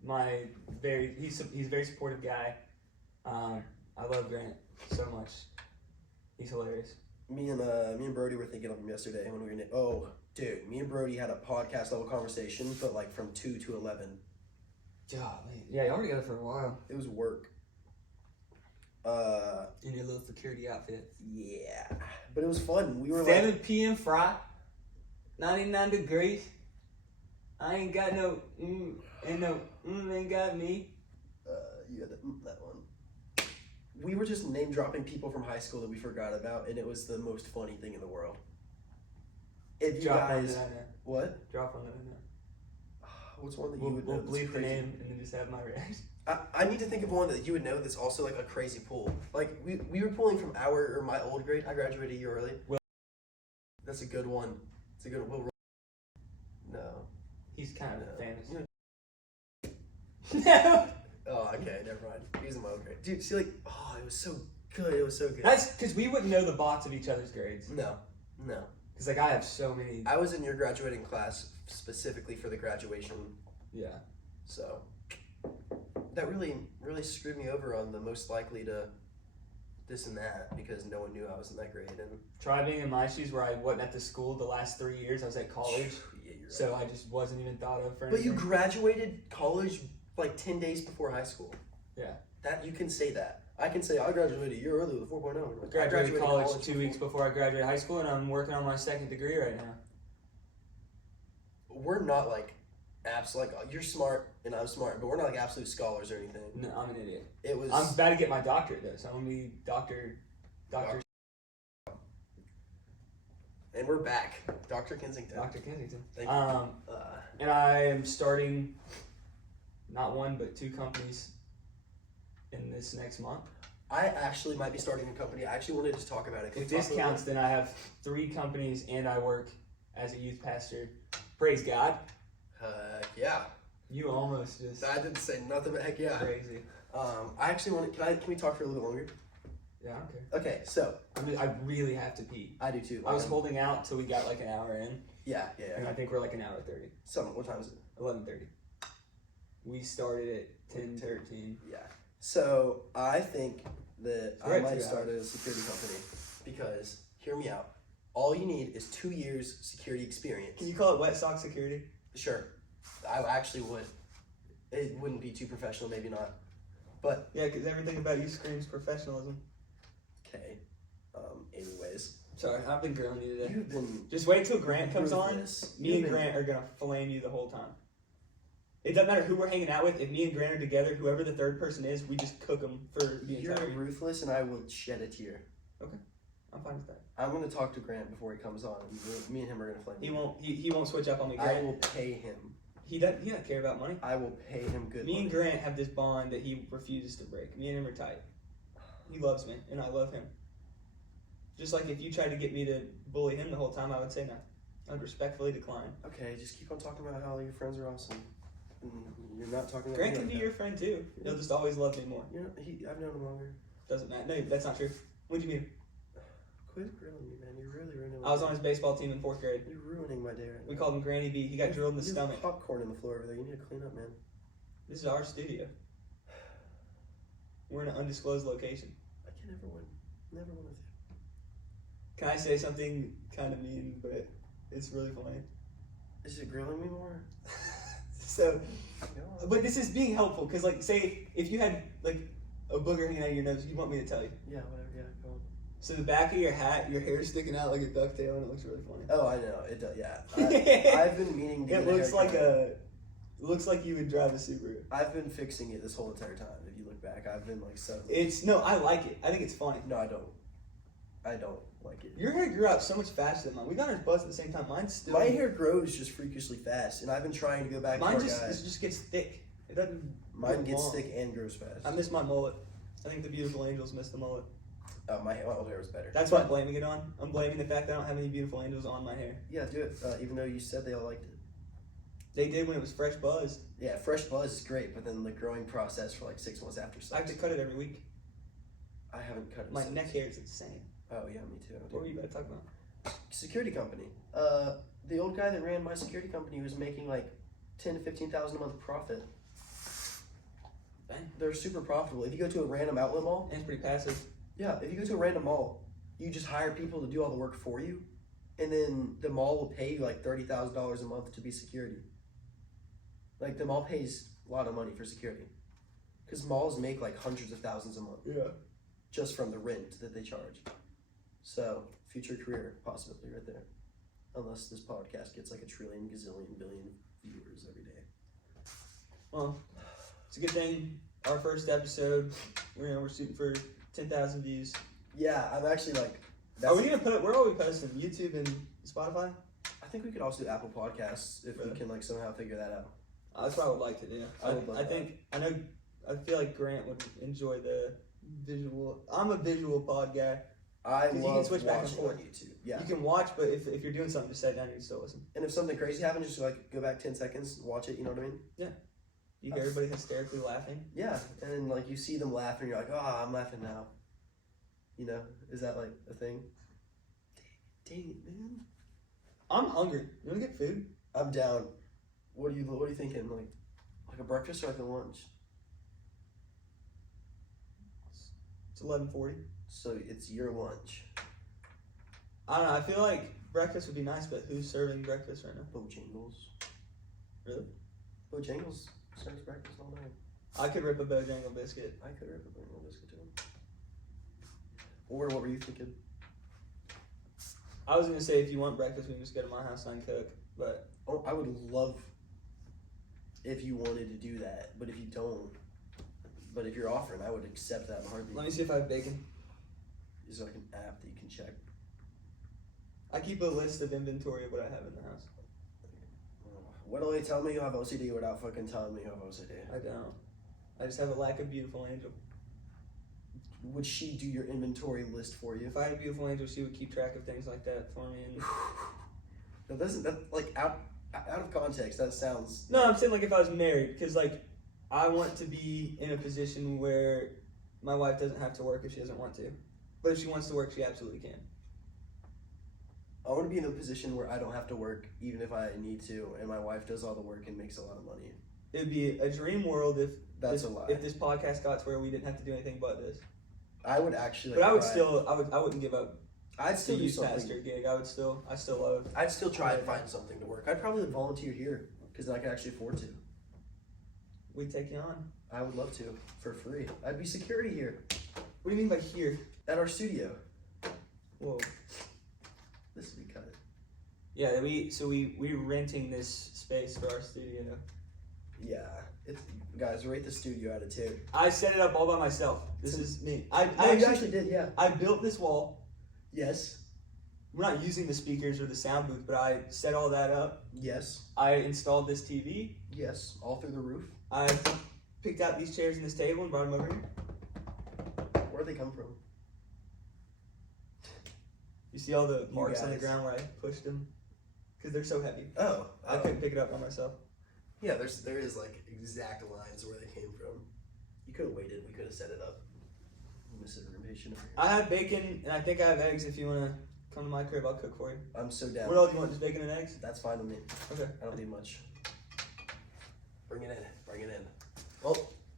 he's a very supportive guy. I love Grant so much. He's hilarious. Me and Brody were thinking of him yesterday when we were. Oh, dude, me and Brody had a podcast level conversation, but like from 2 to 11. Golly. Yeah, y'all were together for a while. It was work. In your little security outfit. Yeah, but it was fun. We were 7 like, p.m. fry. 99 degrees. I ain't got no ain't got me. you had that one. We were just name dropping people from high school that we forgot about, and it was the most funny thing in the world. If you Drop one guys, that in there. what? Drop one that in there. What's one that you We'll would know? that's bleep the crazy? name and then just have my reaction. I need to think of one that you would know that's also like a crazy pool. Like we were pulling from my old grade. I graduated a year early. Will. That's a good one. It's a good one. Will. No. He's kind of No. famous. No. No. Oh, okay, never mind. He was in my old grade. Dude, see, like, oh, it was so good. It was so good. That's because we wouldn't know the bots of each other's grades. No. Because like I have so many. I was in your graduating class specifically for the graduation, Yeah. so that really screwed me over on the most likely to this and that because no one knew I was in that grade. And Try being in my shoes where I wasn't at the school the last 3 years. I was at college, yeah, you're right. so I just wasn't even thought of for But you anything. graduated college like 10 days before high school. Yeah. That you can say that. I can say I graduated a year early with 4.0. I graduated college 2 weeks before I graduated high school, and I'm working on my second degree right now. We're not like like you're smart and I'm smart, but we're not like absolute scholars or anything. No, I'm an idiot. It was. I'm about to get my doctorate though, so I'm gonna be doctor. And we're back, Dr. Kensington. Dr. Kensington. Thank you. And I am starting not one but 2 companies in this next month. I actually might be starting a company. I actually wanted to talk about it. If this counts, then I have 3 companies and I work as a youth pastor. Praise God. Yeah. You almost just I didn't say nothing but heck yeah. crazy. I actually want to. Can we talk for a little bit longer? Yeah, I don't care. Okay, so I really have to pee. I do too. I was holding out till we got like an hour in, Yeah. and I think we're like an hour 30. What time is it? 11:30. We started at 10:13. Yeah. So I think that We're I at might 2 start a security company because hear me out. All you need is 2 years security experience. Can you call it wet sock security? Sure, I actually would. It wouldn't be too professional, maybe not. But Yeah, because everything about you screams professionalism. okay. Anyways, Sorry, I've been grilling you today. you've been Just wait till Grant comes on. ruthless. Me You've and been- Grant are gonna flame you the whole time. It doesn't matter who we're hanging out with. If me and Grant are together, whoever the third person is, we just cook them for the You're entire. ruthless, and I will shed a tear. I'm fine with that. I'm gonna talk to Grant before he comes on. And me and him are gonna flame. He you. won't. He won't switch up on me. I Grant. will pay him. He doesn't care about money. I will pay him good Me money. and Grant have this bond that he refuses to break. Me and him are tight. He loves me, and I love him. Just like if you tried to get me to bully him the whole time, I would say no. I'd respectfully decline. Okay, just keep on talking about how your friends are awesome. And you're not talking about Grant me can like be that. your friend too. He'll just always love me more. You know, I've known him longer. Doesn't matter. No, that's not true. When'd you meet him? Quit grilling me, man. You're really ruining my I was day. on his baseball team in 4th grade. You're ruining my day right now. We called him Granny B. He got drilled in the You have stomach. popcorn in the floor over there. You need to clean up, man. This is our studio. We're in an undisclosed location. I can never win. Never win with you. Can I say something kind of mean, but it's really funny? Is it grilling me more? So, No. but this is being helpful because, like, say if you had like a booger hanging out of your nose, you want me to tell you. Yeah, whatever. Yeah, go on. So the back of your hat, your hair's sticking out like a ducktail, and it looks really funny. Oh, I know. It does. Yeah. I've been meaning to It get looks like haircut. it looks like you would drive a Subaru. I've been fixing it this whole entire time. If you look back, I've been like so. No, I like it. I think it's funny. No, I don't. I don't like it. Your hair grew out so much faster than mine. We got ours buzzed at the same time. Mine's still. My hair grows just freakishly fast, and I've been trying to go back Mine to our just guy. it just gets thick. It doesn't. Mine go gets long. thick and grows fast. I miss my mullet. I think the beautiful angels miss the mullet. My old hair was better. That's what I'm blaming it on. I'm blaming the fact that I don't have any beautiful angels on my hair. Yeah, do it. Even though you said they all liked it. They did when it was fresh buzzed. Yeah, fresh buzz is great, but then the growing process for like 6 months after I have sucks. to cut it every week. I haven't cut it. My since. neck hair is insane. Oh yeah, me too. What were you about to talk about? Security company. The old guy that ran my security company was making like $10,000 to $15,000 a month profit. Dang. They're super profitable. If you go to a random outlet mall, And it's pretty passive. yeah, if you go to a random mall, you just hire people to do all the work for you, and then the mall will pay you like $30,000 a month to be security. Like the mall pays a lot of money for security, because malls make like hundreds of thousands a month Yeah. just from the rent that they charge. So future career possibility right there, unless this podcast gets like a trillion, gazillion, billion viewers every day. Well, it's a good thing. Our first episode, we're shooting for 10,000 views. Yeah, I'm actually like. Are we gonna put? Where are we posting? YouTube and Spotify? I think we could also do Apple Podcasts if we Really? can like somehow figure that out. That's what I would like to do. I would love I that. think I know. I feel like Grant would enjoy the visual. I'm a visual pod guy. I 'Cause you love can switch back and watching on forth. YouTube. Yeah, You can watch, but if you're doing something, just sit down and you still listen. and if something crazy happens, just like go back 10 seconds, watch it. You know what I mean? You hear everybody hysterically laughing. Yeah, and then like you see them laugh, and you're like, oh, I'm laughing now. You know, is that like a thing? Dang it, man! I'm hungry. You wanna get food? I'm down. What are you thinking? Like a breakfast or like a lunch? It's 11:40. So it's your lunch. I don't know. I feel like breakfast would be nice, but who's serving breakfast right now? Bojangles. Really? Bojangles serves breakfast all day. I could rip a Bojangle biscuit. I could rip a Bojangles biscuit too. Or what were you thinking? I was gonna say if you want breakfast, we can just go to my house and cook. But Oh, I would love if you wanted to do that, but if you don't, but if you're offering, I would accept that in a heartbeat. let me see if I have bacon. Is there like an app that you can check? I keep a list of inventory of what I have in the house. What do they tell me you have OCD without fucking telling me you have OCD? I don't. I just have a lack of beautiful angel. Would she do your inventory list for you? If I had a beautiful angel, she would keep track of things like that for me. And Now, doesn't that like out of context? That sounds. no, I'm saying like if I was married, because like I want to be in a position where my wife doesn't have to work if she doesn't want to, but if she wants to work, she absolutely can. I want to be in a position where I don't have to work, even if I need to, and my wife does all the work and makes a lot of money. It would be a dream world if That's this, a lie. if this podcast got to where we didn't have to do anything but this. I would actually. But I would try- still, I wouldn't give up I'd the still do youth something. pastor gig. I still love. I'd still try and find something to work. I'd probably volunteer here because then I could actually afford to. We take you on. I would love to for free. I'd be security here What do you mean by here? at our studio. Whoa. This would be cut. Yeah, we renting this space for our studio. Yeah, it's guys. Rate the studio out of 10. I set it up all by myself. This is me. I you actually actually did, yeah. I built this wall. Yes. We're not using the speakers or the sound booth, but I set all that up. Yes. I installed this TV. Yes. All through the roof. I picked out these chairs and this table and brought them over here. Where'd they come from? You see all the marks on the guys. ground where I pushed them? Because they're so heavy. Oh, I couldn't pick it up by myself. Yeah, there is like exact lines where they came from. You could have waited. We could have set it up. Misinformation over here. I have bacon and I think I have eggs. If you want to come to my crib, I'll cook for you. I'm so down. What else do you want? Just bacon and eggs? That's fine with me. Okay. I don't need much. Bring it in. Bring it in. Well,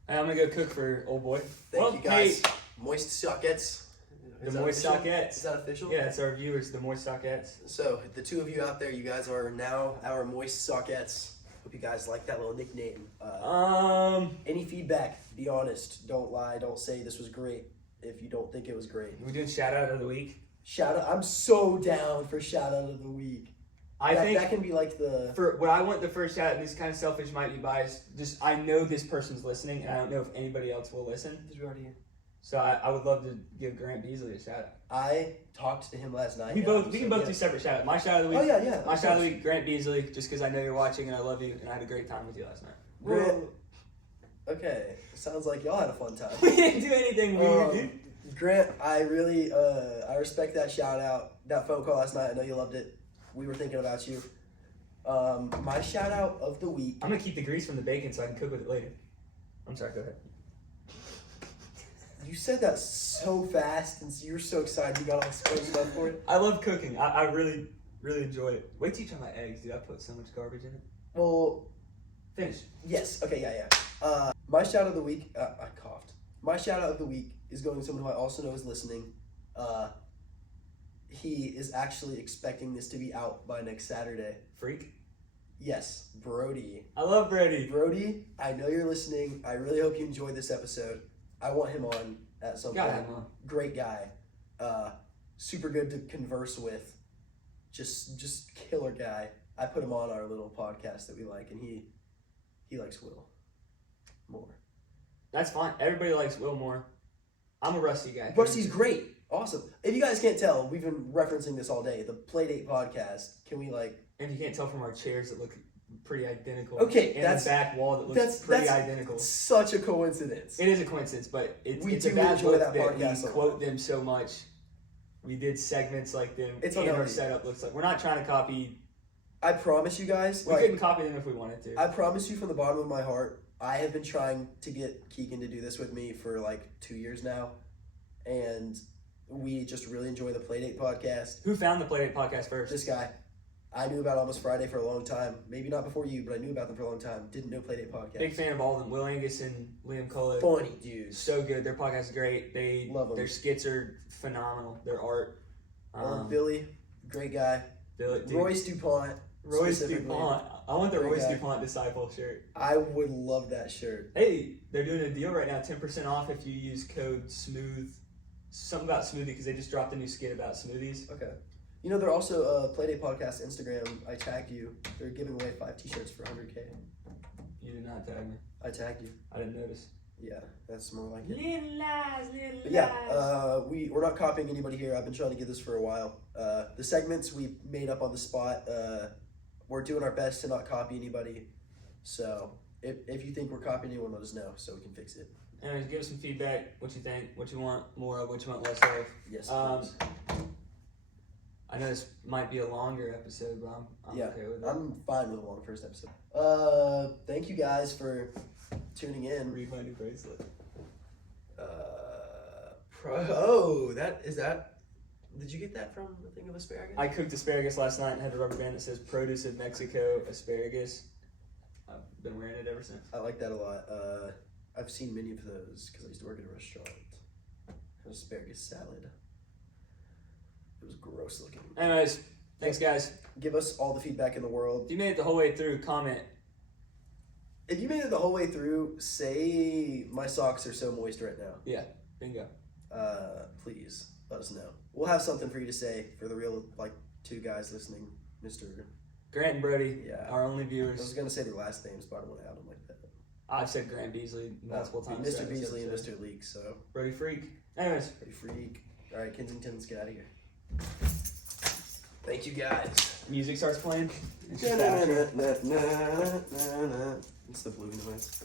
Hey, I'm going to go cook for old boy. thank you guys. Hey, Moist sockets. the Is that Moist official? Sockets. Is that official? Yeah, it's our viewers, the Moist Sockets. So, the two of you out there, you guys are now our Moist Sockets. Hope you guys like that little nickname. Any feedback, be honest. Don't lie. Don't say this was great if you don't think it was great. We're doing shout out of the week. Shout out. I'm so down for shout out of the week. I think that can be like the. for what I want the first shout out, and this is kind of selfish, might be biased. Just I know this person's listening, and I don't know if anybody else will listen. Because we're already here. So I would love to give Grant Beasley a shout out. I talked to him last night. We can both do separate shout out. My shout out of the Oh week. yeah. My shout out of the week, Grant Beasley, just because I know you're watching and I love you, and I had a great time with you last night. Grant. Okay, sounds like y'all had a fun time. We didn't do anything weird, dude. Grant, I really I respect that shout out, that phone call last night. I know you loved it. We were thinking about you. My shout out of the week. I'm gonna keep the grease from the bacon so I can cook with it later. I'm sorry, go ahead. You said that so fast, and you were so excited you got all exposed stuff for it. I love cooking. I really enjoy it. Wait till you try my eggs, dude. I put so much garbage in it. Well, Finish. yes. Okay, yeah. My shout out of the week. I coughed. My shout out of the week is going to someone who I also know is listening. He is actually expecting this to be out by next Saturday. Freak. Yes, Brody. I love Brady. Brody, I know you're listening. I really hope you enjoyed this episode. I want him on at some Got point. him on. Great guy. Super good to converse with. Just killer guy. I put him on our little podcast that we like, and he likes Will more. That's fine. Everybody likes Will more. I'm a Rusty guy. Rusty's great. Awesome. If you guys can't tell, we've been referencing this all day. The Playdate podcast. Can we And you can't tell from our chairs that look pretty identical. Okay, and that's- the back wall that looks pretty identical. such a coincidence. It is a coincidence, but it's We it's a do bad enjoy look that that podcast a we lot. quote them so much. We did segments like them, It's and our unhealthy. setup looks like. We're not trying to copy. I promise you guys, We couldn't copy them if we wanted to. I promise you from the bottom of my heart, I have been trying to get Keegan to do this with me for 2 years now, and we just really enjoy the Playdate podcast. Who found the Playdate podcast first? This guy, I knew about Almost Friday for a long time. Maybe not before you, but I knew about them for a long time. Didn't know Playdate Podcast. Big fan of all of them. Will Angus and Liam Cullen. Funny dudes. So good. Their podcast is great. Love 'em. Their skits are phenomenal. Their art. Billy, great guy. Billy, dude. Royce DuPont. Royce specifically. DuPont. I want the Great Royce guy. DuPont Disciple shirt. I would love that shirt. Hey, they're doing a deal right now, 10% off if you use code SMOOTH. Something about smoothie because they just dropped a new skit about smoothies. Okay. You know, they're also Playdate Podcast Instagram. I tagged you. They're giving away 5 t-shirts for 100K. You did not tag me. I tagged you. I didn't notice. Yeah, that's more like it. Little lies, little But yeah, we're not copying anybody here. I've been trying to get this for a while. The segments we made up on the spot. We're doing our best to not copy anybody. So if you think we're copying anyone, let us know so we can fix it. Anyways, give us some feedback. What you think? What you want more of? What you want less of? Yes, Um, please. I know this might be a longer episode, but I'm Yeah, okay with it. I'm fine with a long first episode. Thank you guys for tuning in. Read my new bracelet. Did you get that from the thing of asparagus? I cooked asparagus last night and had a rubber band that says Produce of Mexico Asparagus. I've been wearing it ever since. I like that a lot. I've seen many of those because I used to work at a restaurant. An asparagus salad. It was gross looking. Anyways, thanks guys. Give us all the feedback in the world. If you made it the whole way through, comment. If you made it the whole way through, say my socks are so moist right now. Yeah, bingo. Please let us know. We'll have something for you to say for the real, like, 2 guys listening, Mr. Grant and Brody, Yeah. our only I was viewers. gonna say their last names, but I don't want to add them like that. I've said Grant Beasley multiple times. Mr. throughout this Beasley and episode. Mr. Leak, so Brody Freak. Anyways, pretty freak. All right, Kensington, let's get out of here. Thank you guys. music starts playing. It's just the outro. It's the blue noise.